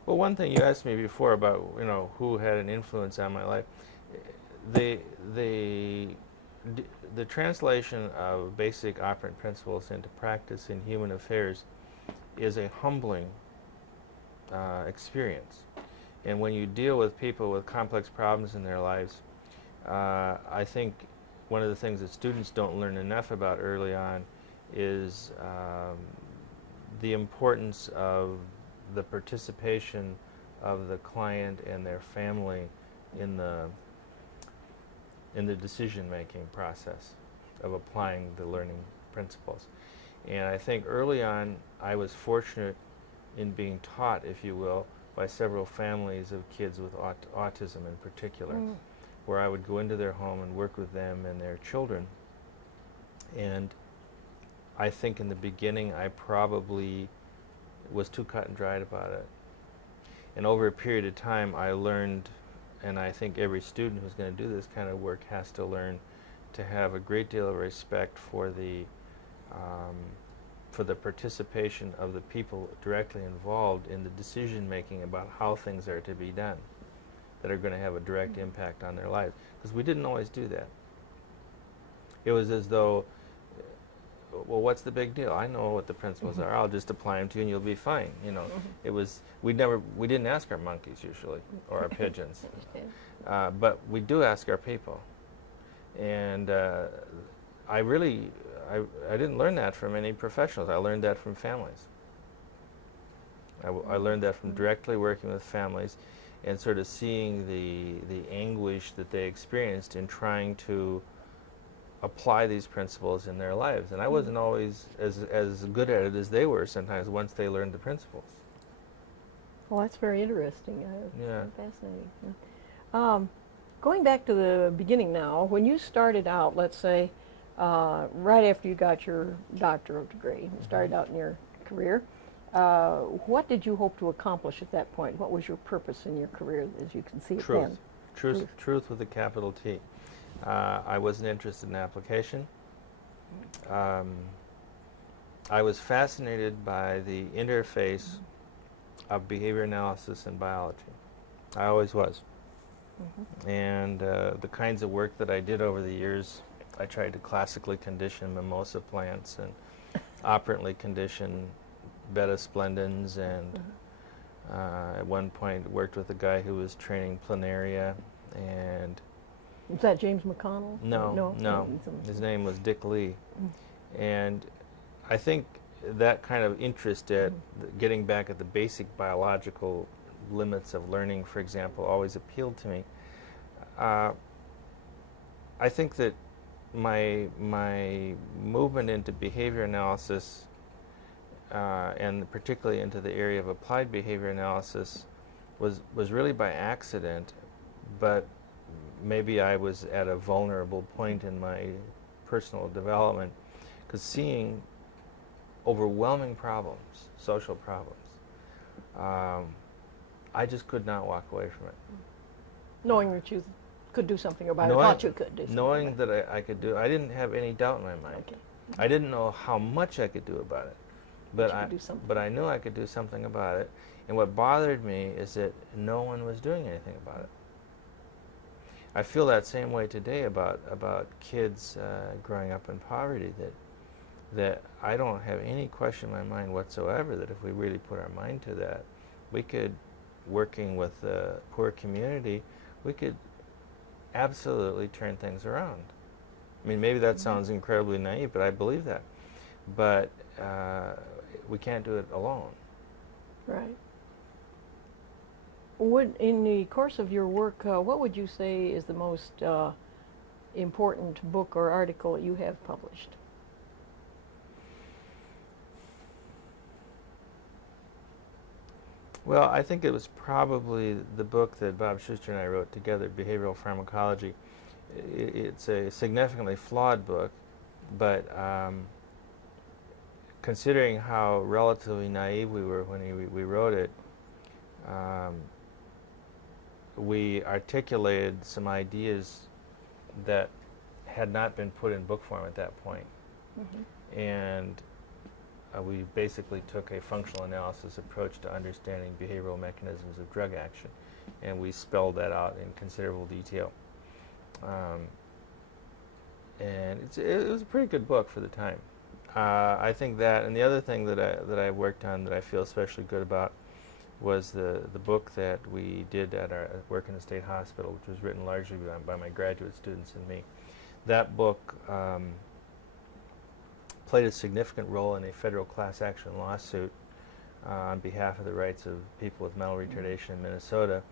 Well, one thing you asked me before about, who had an influence on my life, the translation of basic operant principles into practice in human affairs is a humbling experience. And when you deal with people with complex problems in their lives, I think one of the things that students don't learn enough about early on is the importance of the participation of the client and their family in the decision-making process of applying the learning principles. And I think early on I was fortunate in being taught, if you will, by several families of kids with autism in particular, where I would go into their home and work with them and their children. And I think in the beginning I probably was too cut and dried about it. And over a period of time I learned, and I think every student who's going to do this kind of work has to learn to have a great deal of respect for the participation of the people directly involved in the decision making about how things are to be done that are going to have a direct impact on their lives. Because we didn't always do that. It was as though, well, what's the big deal? I know what the principles are. I'll just apply them to you and you'll be fine. It was, we didn't ask our monkeys usually, or our pigeons. But we do ask our people. And I really I didn't learn that from any professionals. I learned that from families. I learned that from directly working with families and sort of seeing the anguish that they experienced in trying to apply these principles in their lives. And I wasn't always as good at it as they were sometimes once they learned the principles. Well, that's very interesting. Yeah. Fascinating. Going back to the beginning now, when you started out, let's say, right after you got your doctorate degree, you started out in your career, what did you hope to accomplish at that point? What was your purpose in your career as you can see it then? Truth with a capital T. I wasn't interested in application. I was fascinated by the interface of behavior analysis and biology. I always was. And the kinds of work that I did over the years, I tried to classically condition mimosa plants and operantly condition beta splendens, and at one point worked with a guy who was training planaria. And was that James McConnell? No. His name was Dick Lee. And I think that kind of interest at getting back at the basic biological limits of learning, for example, always appealed to me. I think that my movement into behavior analysis, and particularly into the area of applied behavior analysis, was really by accident, but maybe I was at a vulnerable point in my personal development, because seeing overwhelming problems, social problems, I just could not walk away from it. Knowing that you could do something about it, thought you could do something knowing about that I could do it, I didn't have any doubt in my mind. Okay. I didn't know how much I could do about it, but I knew I could do something about it. And what bothered me is that no one was doing anything about it. I feel that same way today about kids growing up in poverty, that I don't have any question in my mind whatsoever that if we really put our mind to that, we could, working with the poor community, we could absolutely turn things around. I mean, maybe that sounds incredibly naive, but I believe that. But we can't do it alone. Right. In the course of your work, what would you say is the most important book or article you have published? Well, I think it was probably the book that Bob Schuster and I wrote together, Behavioral Pharmacology. It's a significantly flawed book, but considering how relatively naive we were when we wrote it, we articulated some ideas that had not been put in book form at that point. And we basically took a functional analysis approach to understanding behavioral mechanisms of drug action, and we spelled that out in considerable detail. And it was a pretty good book for the time. I think that, and the other thing that I worked on that I feel especially good about was the book that we did at our work in the state hospital, which was written largely by my graduate students and me. That book played a significant role in a federal class action lawsuit on behalf of the rights of people with mental retardation in Minnesota,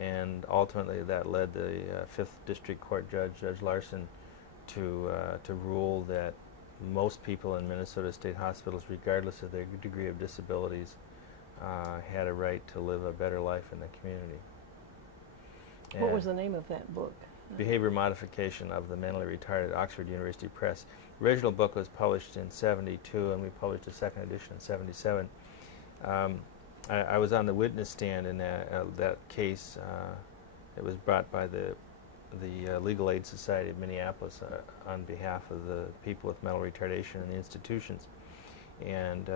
and ultimately that led the 5th District Court Judge Larson to rule that most people in Minnesota state hospitals, regardless of their degree of disabilities, had a right to live a better life in the community. What was the name of that book? Behavior Modification of the Mentally Retarded, Oxford University Press. The original book was published in '72, and we published a second edition in '77. I was on the witness stand in that case. It was brought by the Legal Aid Society of Minneapolis on behalf of the people with mental retardation in the institutions. And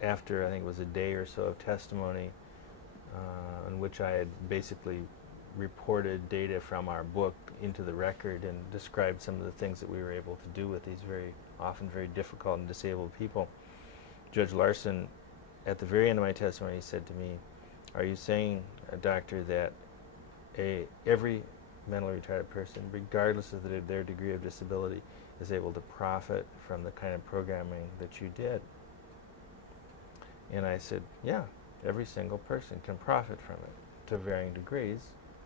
after, I think it was a day or so of testimony, in which I had basically reported data from our book into the record and described some of the things that we were able to do with these often very difficult and disabled people, Judge Larson, at the very end of my testimony, said to me, "Are you saying, doctor, that every mentally retarded person, regardless of their degree of disability, is able to profit from the kind of programming that you did? And I said, yeah, every single person can profit from it to varying degrees,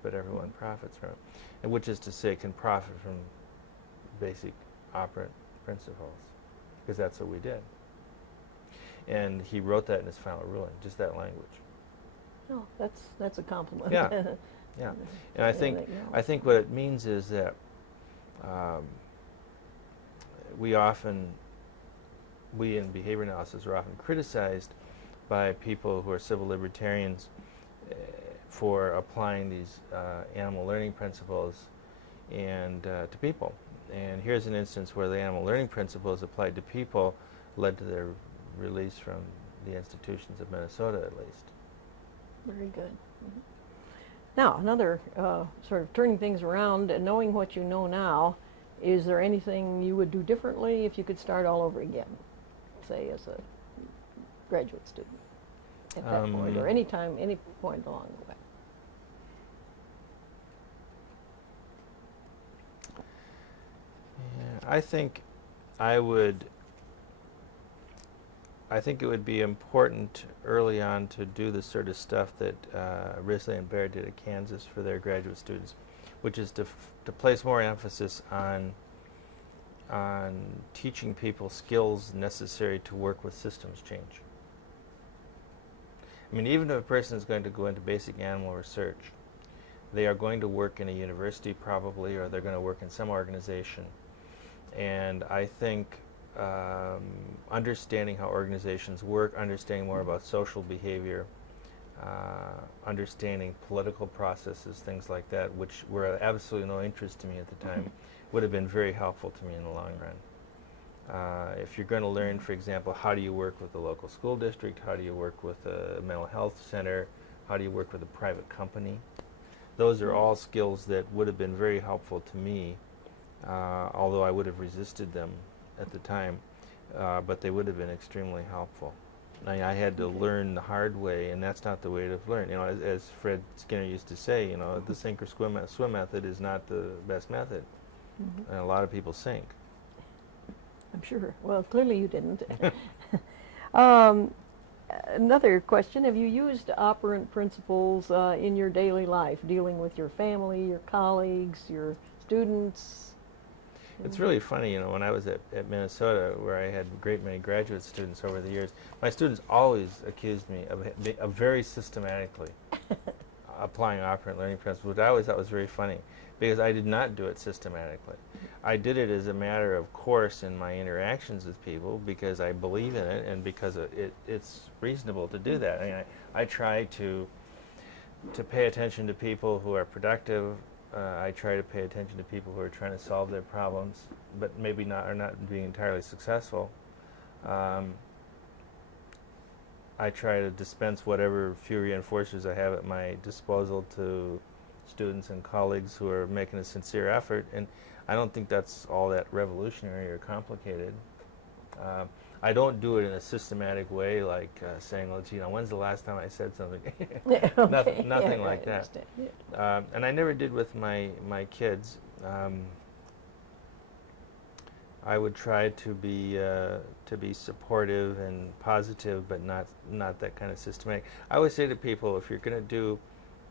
but everyone profits from it. And which is to say, can profit from basic operant principles, because that's what we did. And he wrote that in his final ruling, just that language. Oh, that's a compliment. Yeah, yeah. And I think what it means is that we in behavior analysis are often criticized by people who are civil libertarians for applying these animal learning principles and to people. And here's an instance where the animal learning principles applied to people led to their release from the institutions of Minnesota, at least. Very good. Mm-hmm. Now, another sort of turning things around and knowing what you know now, is there anything you would do differently if you could start all over again, say as a graduate student at that point, or any point along the way? Yeah, I think it would be important early on to do the sort of stuff that Risley and Baird did at Kansas for their graduate students, which is to place more emphasis on teaching people skills necessary to work with systems change. I mean, even if a person is going to go into basic animal research, they are going to work in a university probably, or they're going to work in some organization. And I think understanding how organizations work, understanding more about social behavior, understanding political processes, things like that, which were of absolutely no interest to me at the time, would have been very helpful to me in the long run. If you're going to learn, for example, how do you work with the local school district, how do you work with a mental health center, how do you work with a private company, those are all skills that would have been very helpful to me, although I would have resisted them at the time, but they would have been extremely helpful. I had to learn the hard way, and that's not the way to learn. You know, as Fred Skinner used to say, you know, the sink or swim method is not the best method, and a lot of people sink. I'm sure. Well, clearly you didn't. Another question: have you used operant principles in your daily life, dealing with your family, your colleagues, your students? It's really funny, you know, when I was at Minnesota, where I had a great many graduate students over the years, my students always accused me of very systematically applying operant learning principles, which I always thought was very funny, because I did not do it systematically. I did it as a matter of course in my interactions with people, because I believe in it and because it's reasonable to do that. I mean, I try to pay attention to people who are productive. I try to pay attention to people who are trying to solve their problems, but maybe are not being entirely successful. I try to dispense whatever few reinforcers I have at my disposal to students and colleagues who are making a sincere effort, and I don't think that's all that revolutionary or complicated. I don't do it in a systematic way, like saying, well, you know, when's the last time I said something? Okay. Nothing Yeah, like I that. understand. And I never did with my kids. I would try to be supportive and positive, but not that kind of systematic. I always say to people, if you're going to do,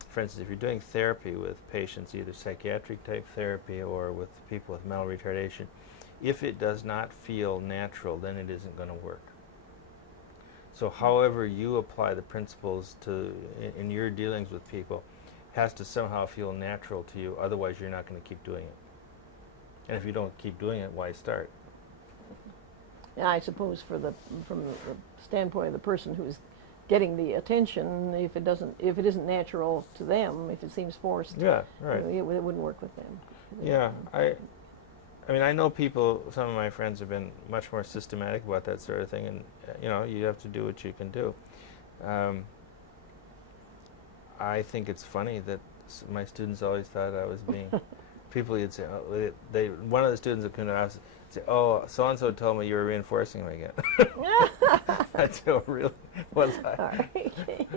for instance, if you're doing therapy with patients, either psychiatric type therapy or with people with mental retardation, if it does not feel natural, then it isn't going to work. So however you apply the principles in your dealings with people has to somehow feel natural to you, otherwise you're not going to keep doing it. And if you don't keep doing it, why start? Yeah, I suppose from the standpoint of the person who's getting the attention, if it isn't natural to them, if it seems forced, yeah, right. it wouldn't work with them. Yeah, I mean, I know people, some of my friends have been much more systematic about that sort of thing, and you know, you have to do what you can do. I think it's funny that my students always thought I was being, people you'd say, oh, one of the students would come to us and say, oh, so-and-so told me you were reinforcing me again. That's how really was I. All right.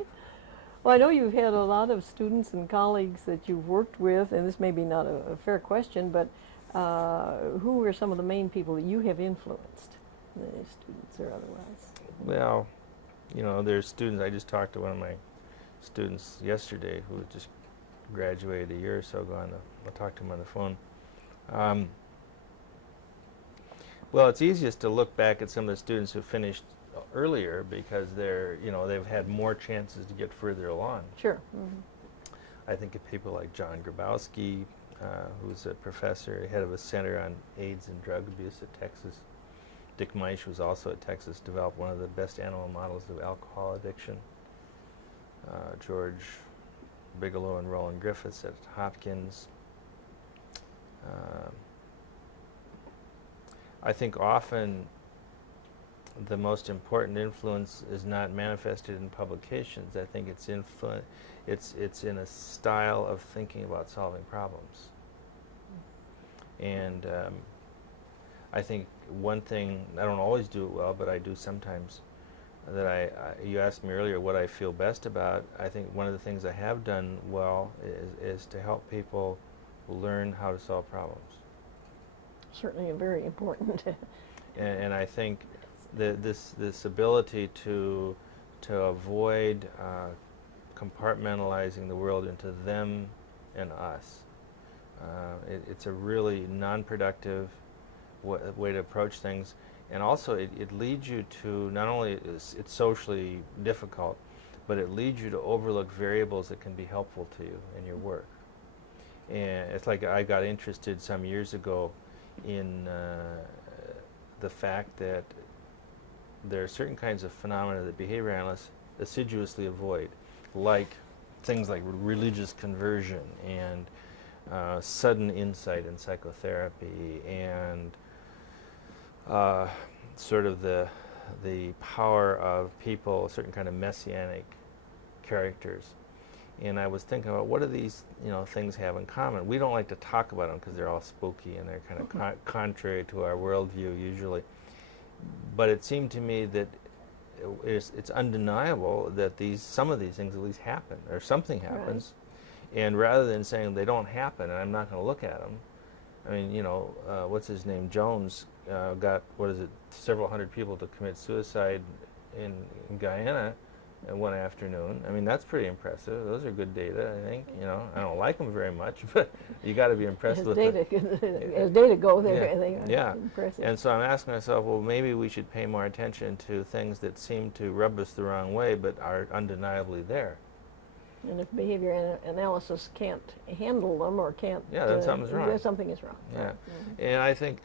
Well, I know you've had a lot of students and colleagues that you've worked with, and this may be not a fair question, but Who are some of the main people that you have influenced, the students or otherwise? Well, you know, there's students. I just talked to one of my students yesterday who just graduated a year or so ago. I talked to him on the phone. Well, it's easiest to look back at some of the students who finished earlier because they've had more chances to get further along. Sure. Mm-hmm. I think of people like John Grabowski, who's a professor, head of a center on AIDS and drug abuse at Texas. Dick Meisch was also at Texas, developed one of the best animal models of alcohol addiction. George Bigelow and Roland Griffiths at Hopkins. I think often the most important influence is not manifested in publications. I think it's in a style of thinking about solving problems. And I think one thing, I don't always do it well, but I do sometimes, that you asked me earlier what I feel best about. I think one of the things I have done well is to help people learn how to solve problems. Certainly very important. And I think this ability to avoid compartmentalizing the world into them and us, it's a really non-productive way to approach things, and also it leads you to, not only it's socially difficult, but it leads you to overlook variables that can be helpful to you in your work. And it's like I got interested some years ago in the fact that there are certain kinds of phenomena that behavior analysts assiduously avoid, like things like religious conversion and sudden insight in psychotherapy, and sort of the power of people, certain kind of messianic characters. And I was thinking about, what do these things have in common? We don't like to talk about them because they're all spooky and they're kind of contrary to our worldview usually. But it seemed to me that it's undeniable that some of these things at least happen, or something happens. Right. And rather than saying they don't happen and I'm not going to look at them, I mean, what's his name? Jones got, several hundred people to commit suicide in Guyana one afternoon. I mean, that's pretty impressive. Those are good data, I think. I don't like them very much, but you got to be impressed with data. As data go there, yeah. I think. Yeah. Impressive. And so I'm asking myself, well, maybe we should pay more attention to things that seem to rub us the wrong way, but are undeniably there. And if behavior analysis can't handle them or can't, then something's wrong. Something is wrong. Yeah. Mm-hmm. And I think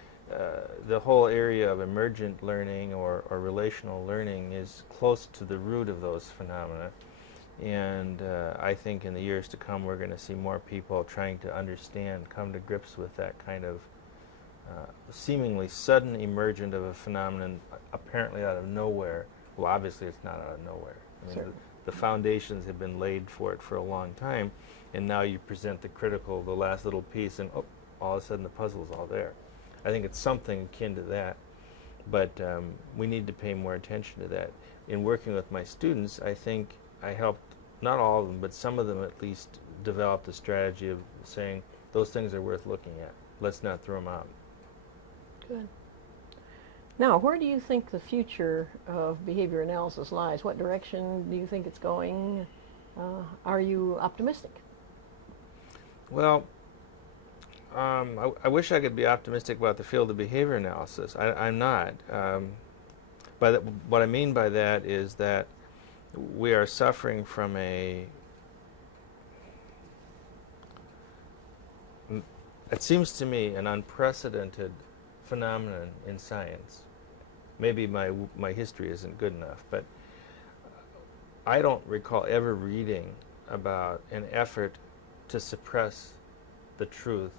the whole area of emergent learning or relational learning is close to the root of those phenomena. And I think in the years to come we're going to see more people trying to understand, come to grips with that kind of seemingly sudden emergent of a phenomenon apparently out of nowhere. Well, obviously it's not out of nowhere. I mean, the foundations have been laid for it for a long time, and now you present the last little piece, and all of a sudden the puzzle's all there. I think it's something akin to that, but we need to pay more attention to that. In working with my students, I think I helped, not all of them, but some of them at least, develop the strategy of saying, those things are worth looking at. Let's not throw them out. Good. Now, where do you think the future of behavior analysis lies? What direction do you think it's going? Are you optimistic? Well, I wish I could be optimistic about the field of behavior analysis. I'm not. What I mean by that is that we are suffering from it seems to me, an unprecedented phenomenon in science. Maybe my history isn't good enough, but I don't recall ever reading about an effort to suppress the truth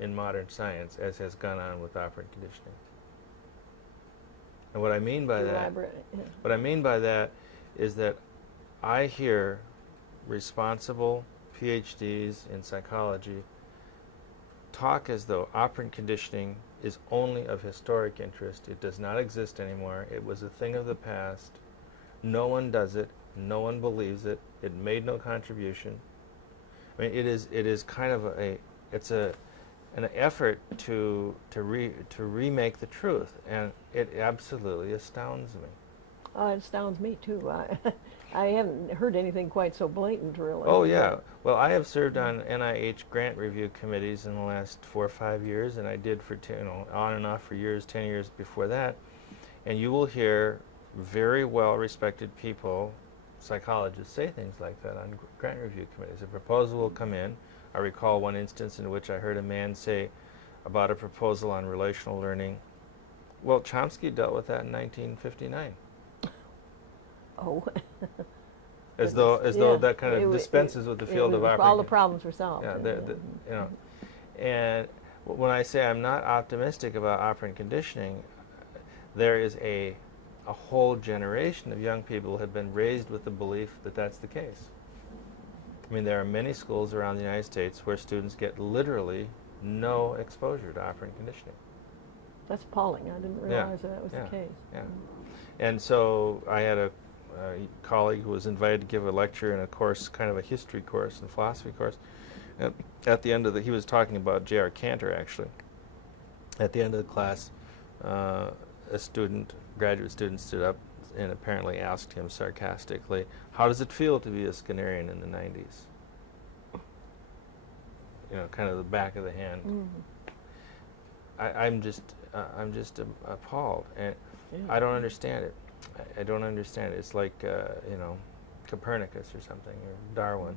in modern science as has gone on with operant conditioning. And what I mean by that is that I hear responsible PhDs in psychology talk as though operant conditioning is only of historic interest. It does not exist anymore. It was a thing of the past. No one does it. No one believes it. It made no contribution. I mean, it is kind of an effort to remake the truth, and it absolutely astounds me. It astounds me too. I haven't heard anything quite so blatant, really. Oh yeah. Well, I have served on NIH grant review committees in the last 4 or 5 years, and I did for on and off for years, 10 years before that. And you will hear very well-respected people, psychologists, say things like that on grant review committees. A proposal will come in. I recall one instance in which I heard a man say about a proposal on relational learning, well, Chomsky dealt with that in 1959. Oh. As though that kind of dispenses with the field of operant. All the problems were solved. Yeah, and when I say I'm not optimistic about operant conditioning, there is a whole generation of young people who have been raised with the belief that that's the case. I mean, there are many schools around the United States where students get literally no exposure to operant conditioning. That's appalling. I didn't realize that was the case. Yeah. And so I had a colleague who was invited to give a lecture in a course, kind of a history course and philosophy course. And at the end of he was talking about J.R. Cantor, actually. At the end of the class, a graduate student stood up and apparently asked him sarcastically, how does it feel to be a Skinnerian in the 90s? Kind of the back of the hand. I'm just appalled, and I don't understand it. I don't understand it. It's like, Copernicus or something, or Darwin,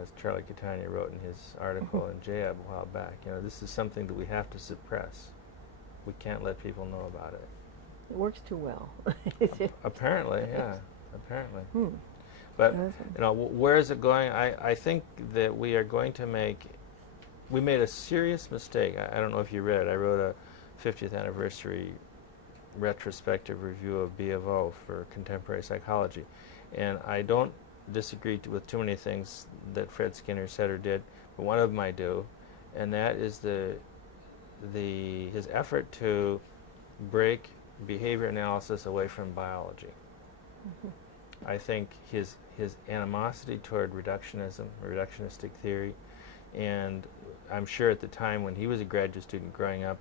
as Charlie Catania wrote in his article in JAB a while back. This is something that we have to suppress. We can't let people know about it. It works too well. Apparently, yeah. Apparently. But, where is it going? I think that we are going to we made a serious mistake. I don't know if you read it. I wrote a 50th anniversary retrospective review of B of O for contemporary psychology. And I don't disagree with too many things that Fred Skinner said or did, but one of them I do, and that is his effort to break behavior analysis away from biology. I think his animosity toward reductionistic theory, and I'm sure at the time when he was a graduate student growing up,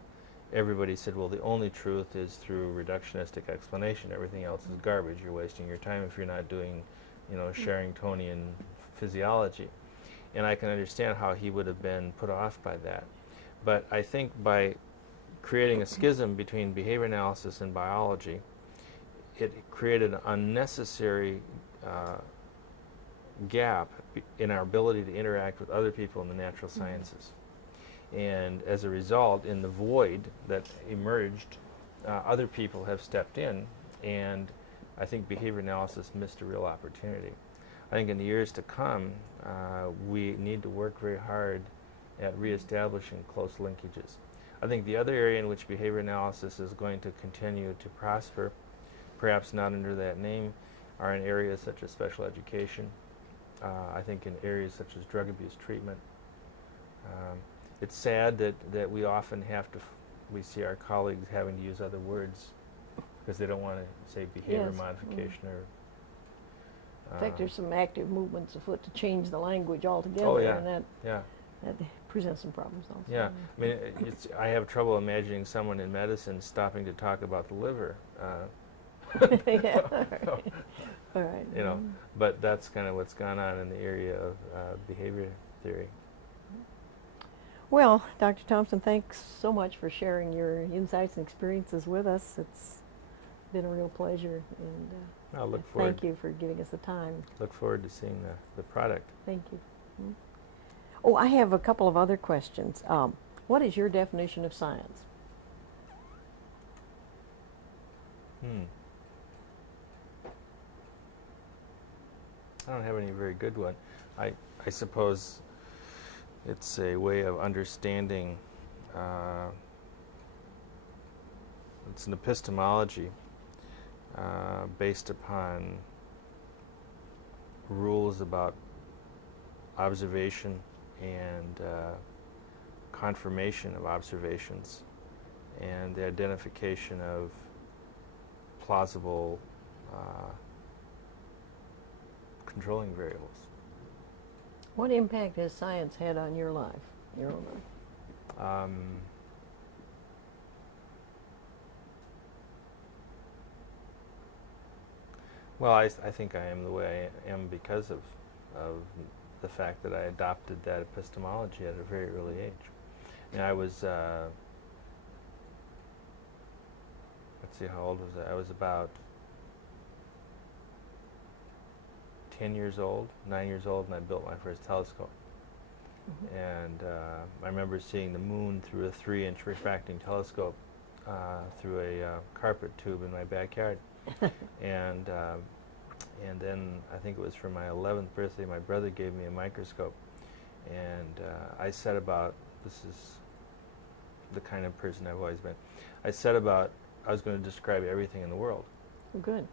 everybody said, well, the only truth is through reductionistic explanation. Everything else is garbage. You're wasting your time if you're not doing, Sherringtonian physiology. And I can understand how he would have been put off by that. But I think by creating a schism between behavior analysis and biology, it created an unnecessary gap in our ability to interact with other people in the natural sciences. And as a result, in the void that emerged, other people have stepped in, and I think behavior analysis missed a real opportunity. I think in the years to come, we need to work very hard at reestablishing close linkages. I think the other area in which behavior analysis is going to continue to prosper, perhaps not under that name, are in areas such as special education. I think in areas such as drug abuse treatment. It's sad that we often we see our colleagues having to use other words because they don't want to say behavior modification or... in fact, there's some active movements afoot to change the language altogether, and that presents some problems also. Yeah, I mean, I have trouble imagining someone in medicine stopping to talk about the liver. All right. But that's kind of what's gone on in the area of behavior theory. Well, Dr. Thompson, thanks so much for sharing your insights and experiences with us. It's been a real pleasure, and I'll look forward. Thank you for giving us the time. Look forward to seeing the product. Thank you. Oh, I have a couple of other questions. What is your definition of science? I don't have any very good one. I suppose it's a way of understanding, it's an epistemology based upon rules about observation and confirmation of observations and the identification of plausible controlling variables. What impact has science had on your life, your own life? Well, I think I am the way I am because of the fact that I adopted that epistemology at a very early age. And I was, let's see, how old was I? I was about 10 years old, 9 years old, and I built my first telescope. And I remember seeing the moon through a 3-inch refracting telescope through a carpet tube in my backyard. And then I think it was for my 11th birthday, my brother gave me a microscope. And I set about, this is the kind of person I've always been, I was going to describe everything in the world. Oh, good.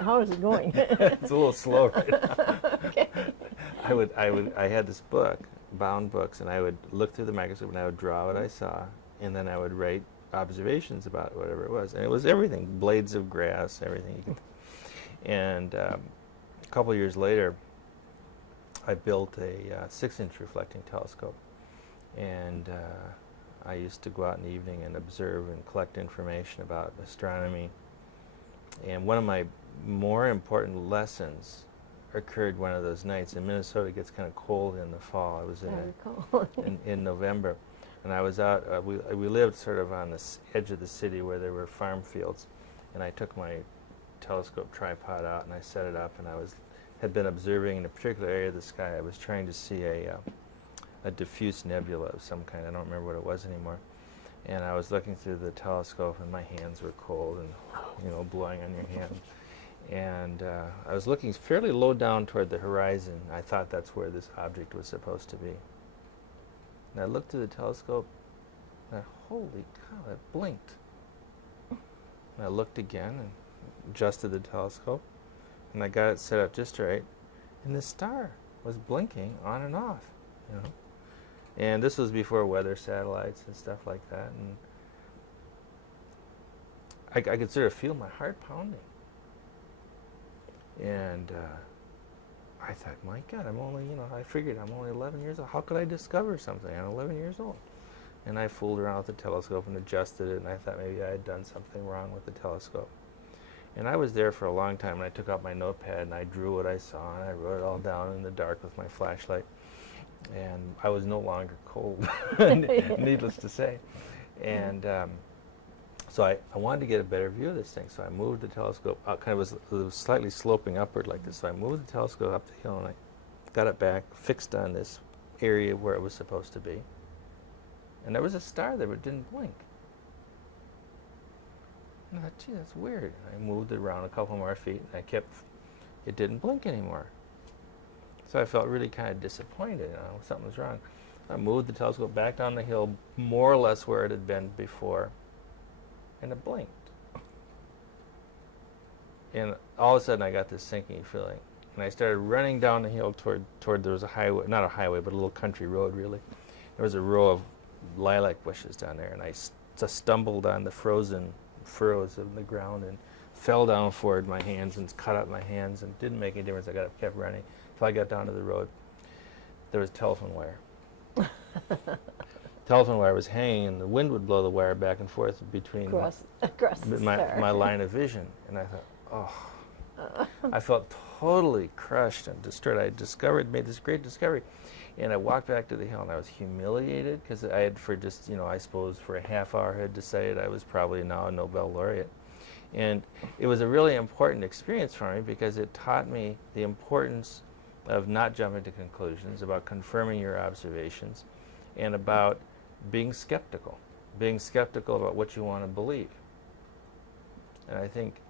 How is it going? It's a little slow right now. Okay. I had this book, bound books, and I would look through the microscope and I would draw what I saw, and then I would write observations about it, whatever it was. And it was everything, blades of grass, everything you could. And a couple of years later, I built a 6-inch reflecting telescope. And I used to go out in the evening and observe and collect information about astronomy. And one of my more important lessons occurred one of those nights. In Minnesota, it gets kind of cold in the fall. I was in November, and I was out. We lived sort of on the edge of the city where there were farm fields, and I took my telescope tripod out and I set it up, and had been observing in a particular area of the sky. I was trying to see a diffuse nebula of some kind. I don't remember what it was anymore. And I was looking through the telescope, and my hands were cold and, blowing on your hand. And I was looking fairly low down toward the horizon. I thought that's where this object was supposed to be. And I looked through the telescope, and holy cow, it blinked. And I looked again and adjusted the telescope, and I got it set up just right, and the star was blinking on and off, And this was before weather satellites and stuff like that, and I could sort of feel my heart pounding. And I thought, my God, I'm only, I figured I'm only 11 years old. How could I discover something? I'm 11 years old. And I fooled around with the telescope and adjusted it, and I thought maybe I had done something wrong with the telescope. And I was there for a long time, and I took out my notepad, and I drew what I saw, and I wrote it all down in the dark with my flashlight. And I was no longer cold, needless to say. And so I wanted to get a better view of this thing, so I moved the telescope out, it was slightly sloping upward like this, so I moved the telescope up the hill, and I got it back, fixed on this area where it was supposed to be. And there was a star there, but it didn't blink. And I thought, gee, that's weird. I moved it around a couple more feet, and it didn't blink anymore. So I felt really kind of disappointed, something was wrong. I moved the telescope back down the hill, more or less where it had been before, and it blinked. And all of a sudden I got this sinking feeling, and I started running down the hill toward there was a highway, not a highway, but a little country road really. There was a row of lilac bushes down there, and I stumbled on the frozen furrows of the ground and fell down forward my hands and cut up my hands, and it didn't make any difference. I kept running until I got down to the road. There was telephone wire. Telephone wire was hanging, and the wind would blow the wire back and forth between my line of vision. And I thought, I felt totally crushed and distraught. I made this great discovery. And I walked back to the hill, and I was humiliated because I had I suppose for a half hour had decided I was probably now a Nobel laureate. And it was a really important experience for me because it taught me the importance of not jumping to conclusions, about confirming your observations, and about being skeptical about what you want to believe. And I think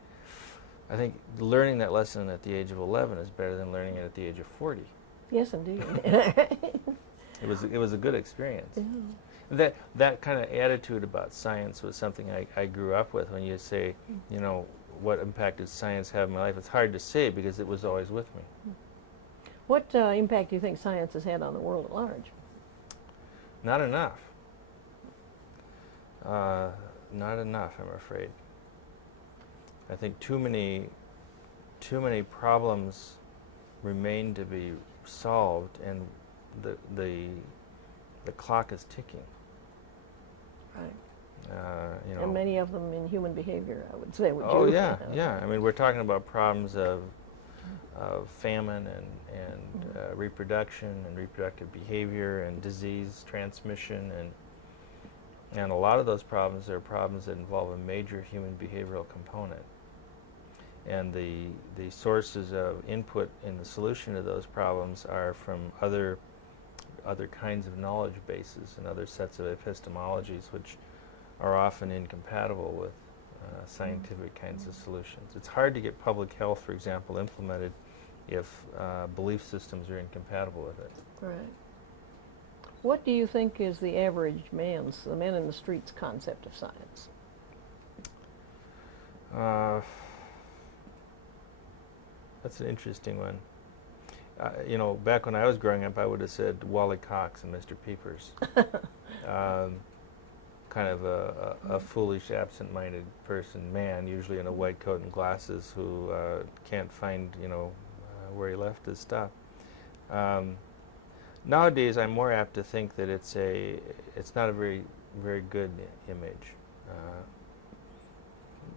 learning that lesson at the age of 11 is better than learning it at the age of 40. Yes, indeed. It was a good experience. Yeah. That kind of attitude about science was something I grew up with. When you say, what impact did science have in my life? It's hard to say because it was always with me. What impact do you think science has had on the world at large? Not enough. Not enough, I'm afraid. I think too many problems remain to be solved, and the clock is ticking. Right. You know. And many of them in human behavior, I would say. Would Oh you? yeah, yeah. I mean, we're talking about problems of famine and reproduction and reproductive behavior and disease transmission and a lot of those problems are problems that involve a major human behavioral component. And the sources of input in the solution to those problems are from other kinds of knowledge bases and other sets of epistemologies which are often incompatible with scientific kinds of solutions. It's hard to get public health, for example, implemented if belief systems are incompatible with it. Right. What do you think is the average man's, the man in the streets, concept of science? That's an interesting one. You know, back when I was growing up, I would have said Wally Cox and Mr. Peepers. Kind of a foolish, absent-minded man, usually in a white coat and glasses, who can't find, you know, where he left his stuff. Nowadays, I'm more apt to think that it's not a very good image.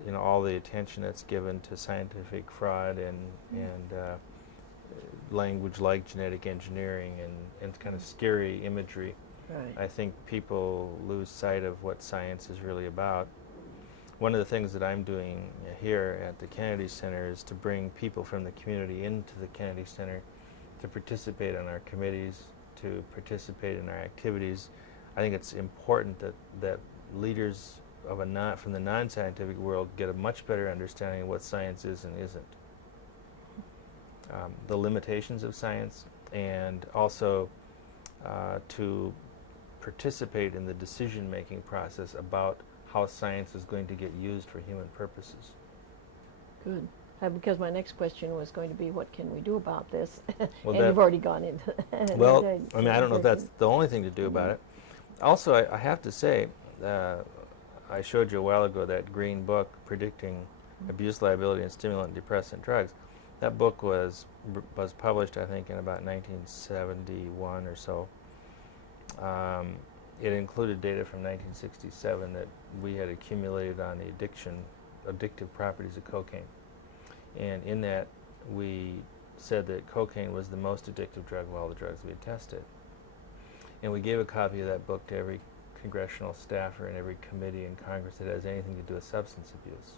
You know, all the attention that's given to scientific fraud and language like genetic engineering and kind of scary imagery. Right. I think people lose sight of what science is really about. One of the things that I'm doing here at the Kennedy Center is to bring people from the community into the Kennedy Center to participate in our committees, to participate in our activities. I think it's important that leaders of from the non-scientific world get a much better understanding of what science is and isn't. The limitations of science, and also to participate in the decision-making process about how science is going to get used for human purposes. Good. Because my next question was going to be, what can we do about this? Well, and you've already gone into that. Well, I mean, I don't know if that's the only thing to do about it. Also, I have to say, I showed you a while ago that green book predicting abuse, liability, and stimulant depressant drugs. That book was published, I think, in about 1971 or so. It included data from 1967 that we had accumulated on the addictive properties of cocaine. And in that, we said that cocaine was the most addictive drug of all the drugs we had tested. And we gave a copy of that book to every congressional staffer and every committee in Congress that has anything to do with substance abuse.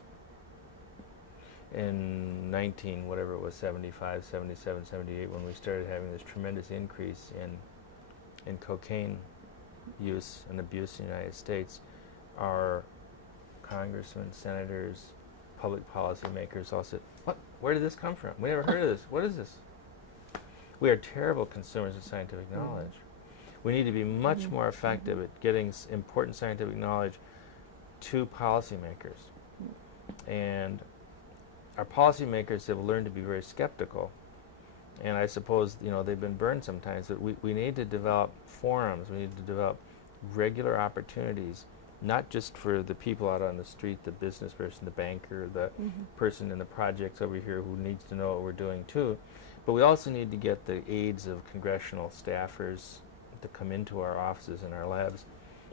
In 75, 77, 78, when we started having this tremendous increase in cocaine use and abuse in the United States, our congressmen, senators, public policy makers all said, "What? Where did this come from? We never heard of this. What is this?" We are terrible consumers of scientific knowledge. We need to be much more effective at getting important scientific knowledge to policymakers. And our policymakers have learned to be very skeptical. And I suppose, you know, they've been burned sometimes, but we need to develop forums. We need to develop regular opportunities, not just for the people out on the street, the business person, the banker, the person in the projects over here who needs to know what we're doing too, but we also need to get the aides of congressional staffers to come into our offices and our labs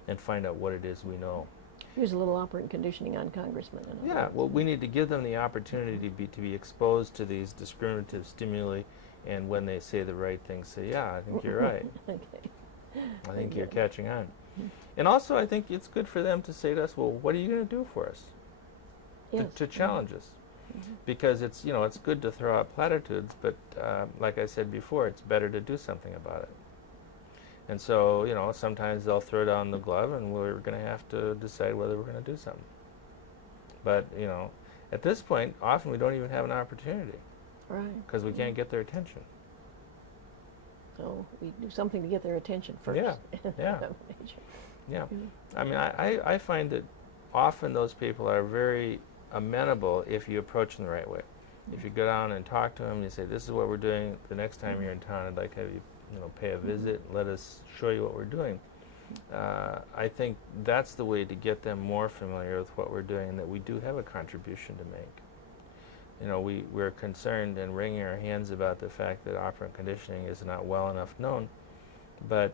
and find out what it is we know. Here's a little operant conditioning on congressmen. Yeah, well, we need to give them the opportunity to be exposed to these discriminative stimuli, and when they say the right thing, say, yeah, I think you're right. Okay. I think you're catching on. And also, I think it's good for them to say to us, well, what are you going to do for us? Yes. To challenge us. Because it's, you know, it's good to throw out platitudes, but like I said before, it's better to do something about it. And so, you know, sometimes they'll throw down the glove and we're going to have to decide whether we're going to do something. But, you know, at this point, often we don't even have an opportunity. Right. Because we can't get their attention. So we do something to get their attention first. Yeah, yeah. Yeah. I mean, I find that often those people are very amenable if you approach them the right way. If you go down and talk to them, you say, this is what we're doing. The next time you're in town, I'd like to have you, you know, pay a visit. Let us show you what we're doing. I think that's the way to get them more familiar with what we're doing, and that we do have a contribution to make. You know, we're concerned and wringing our hands about the fact that operant conditioning is not well enough known. But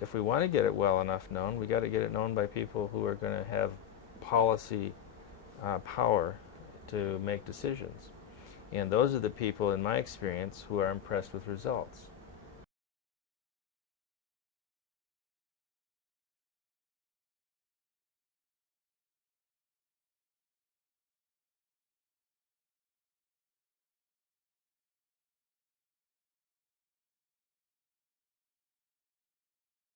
if we want to get it well enough known, we got to get it known by people who are going to have policy power to make decisions. And those are the people, in my experience, who are impressed with results.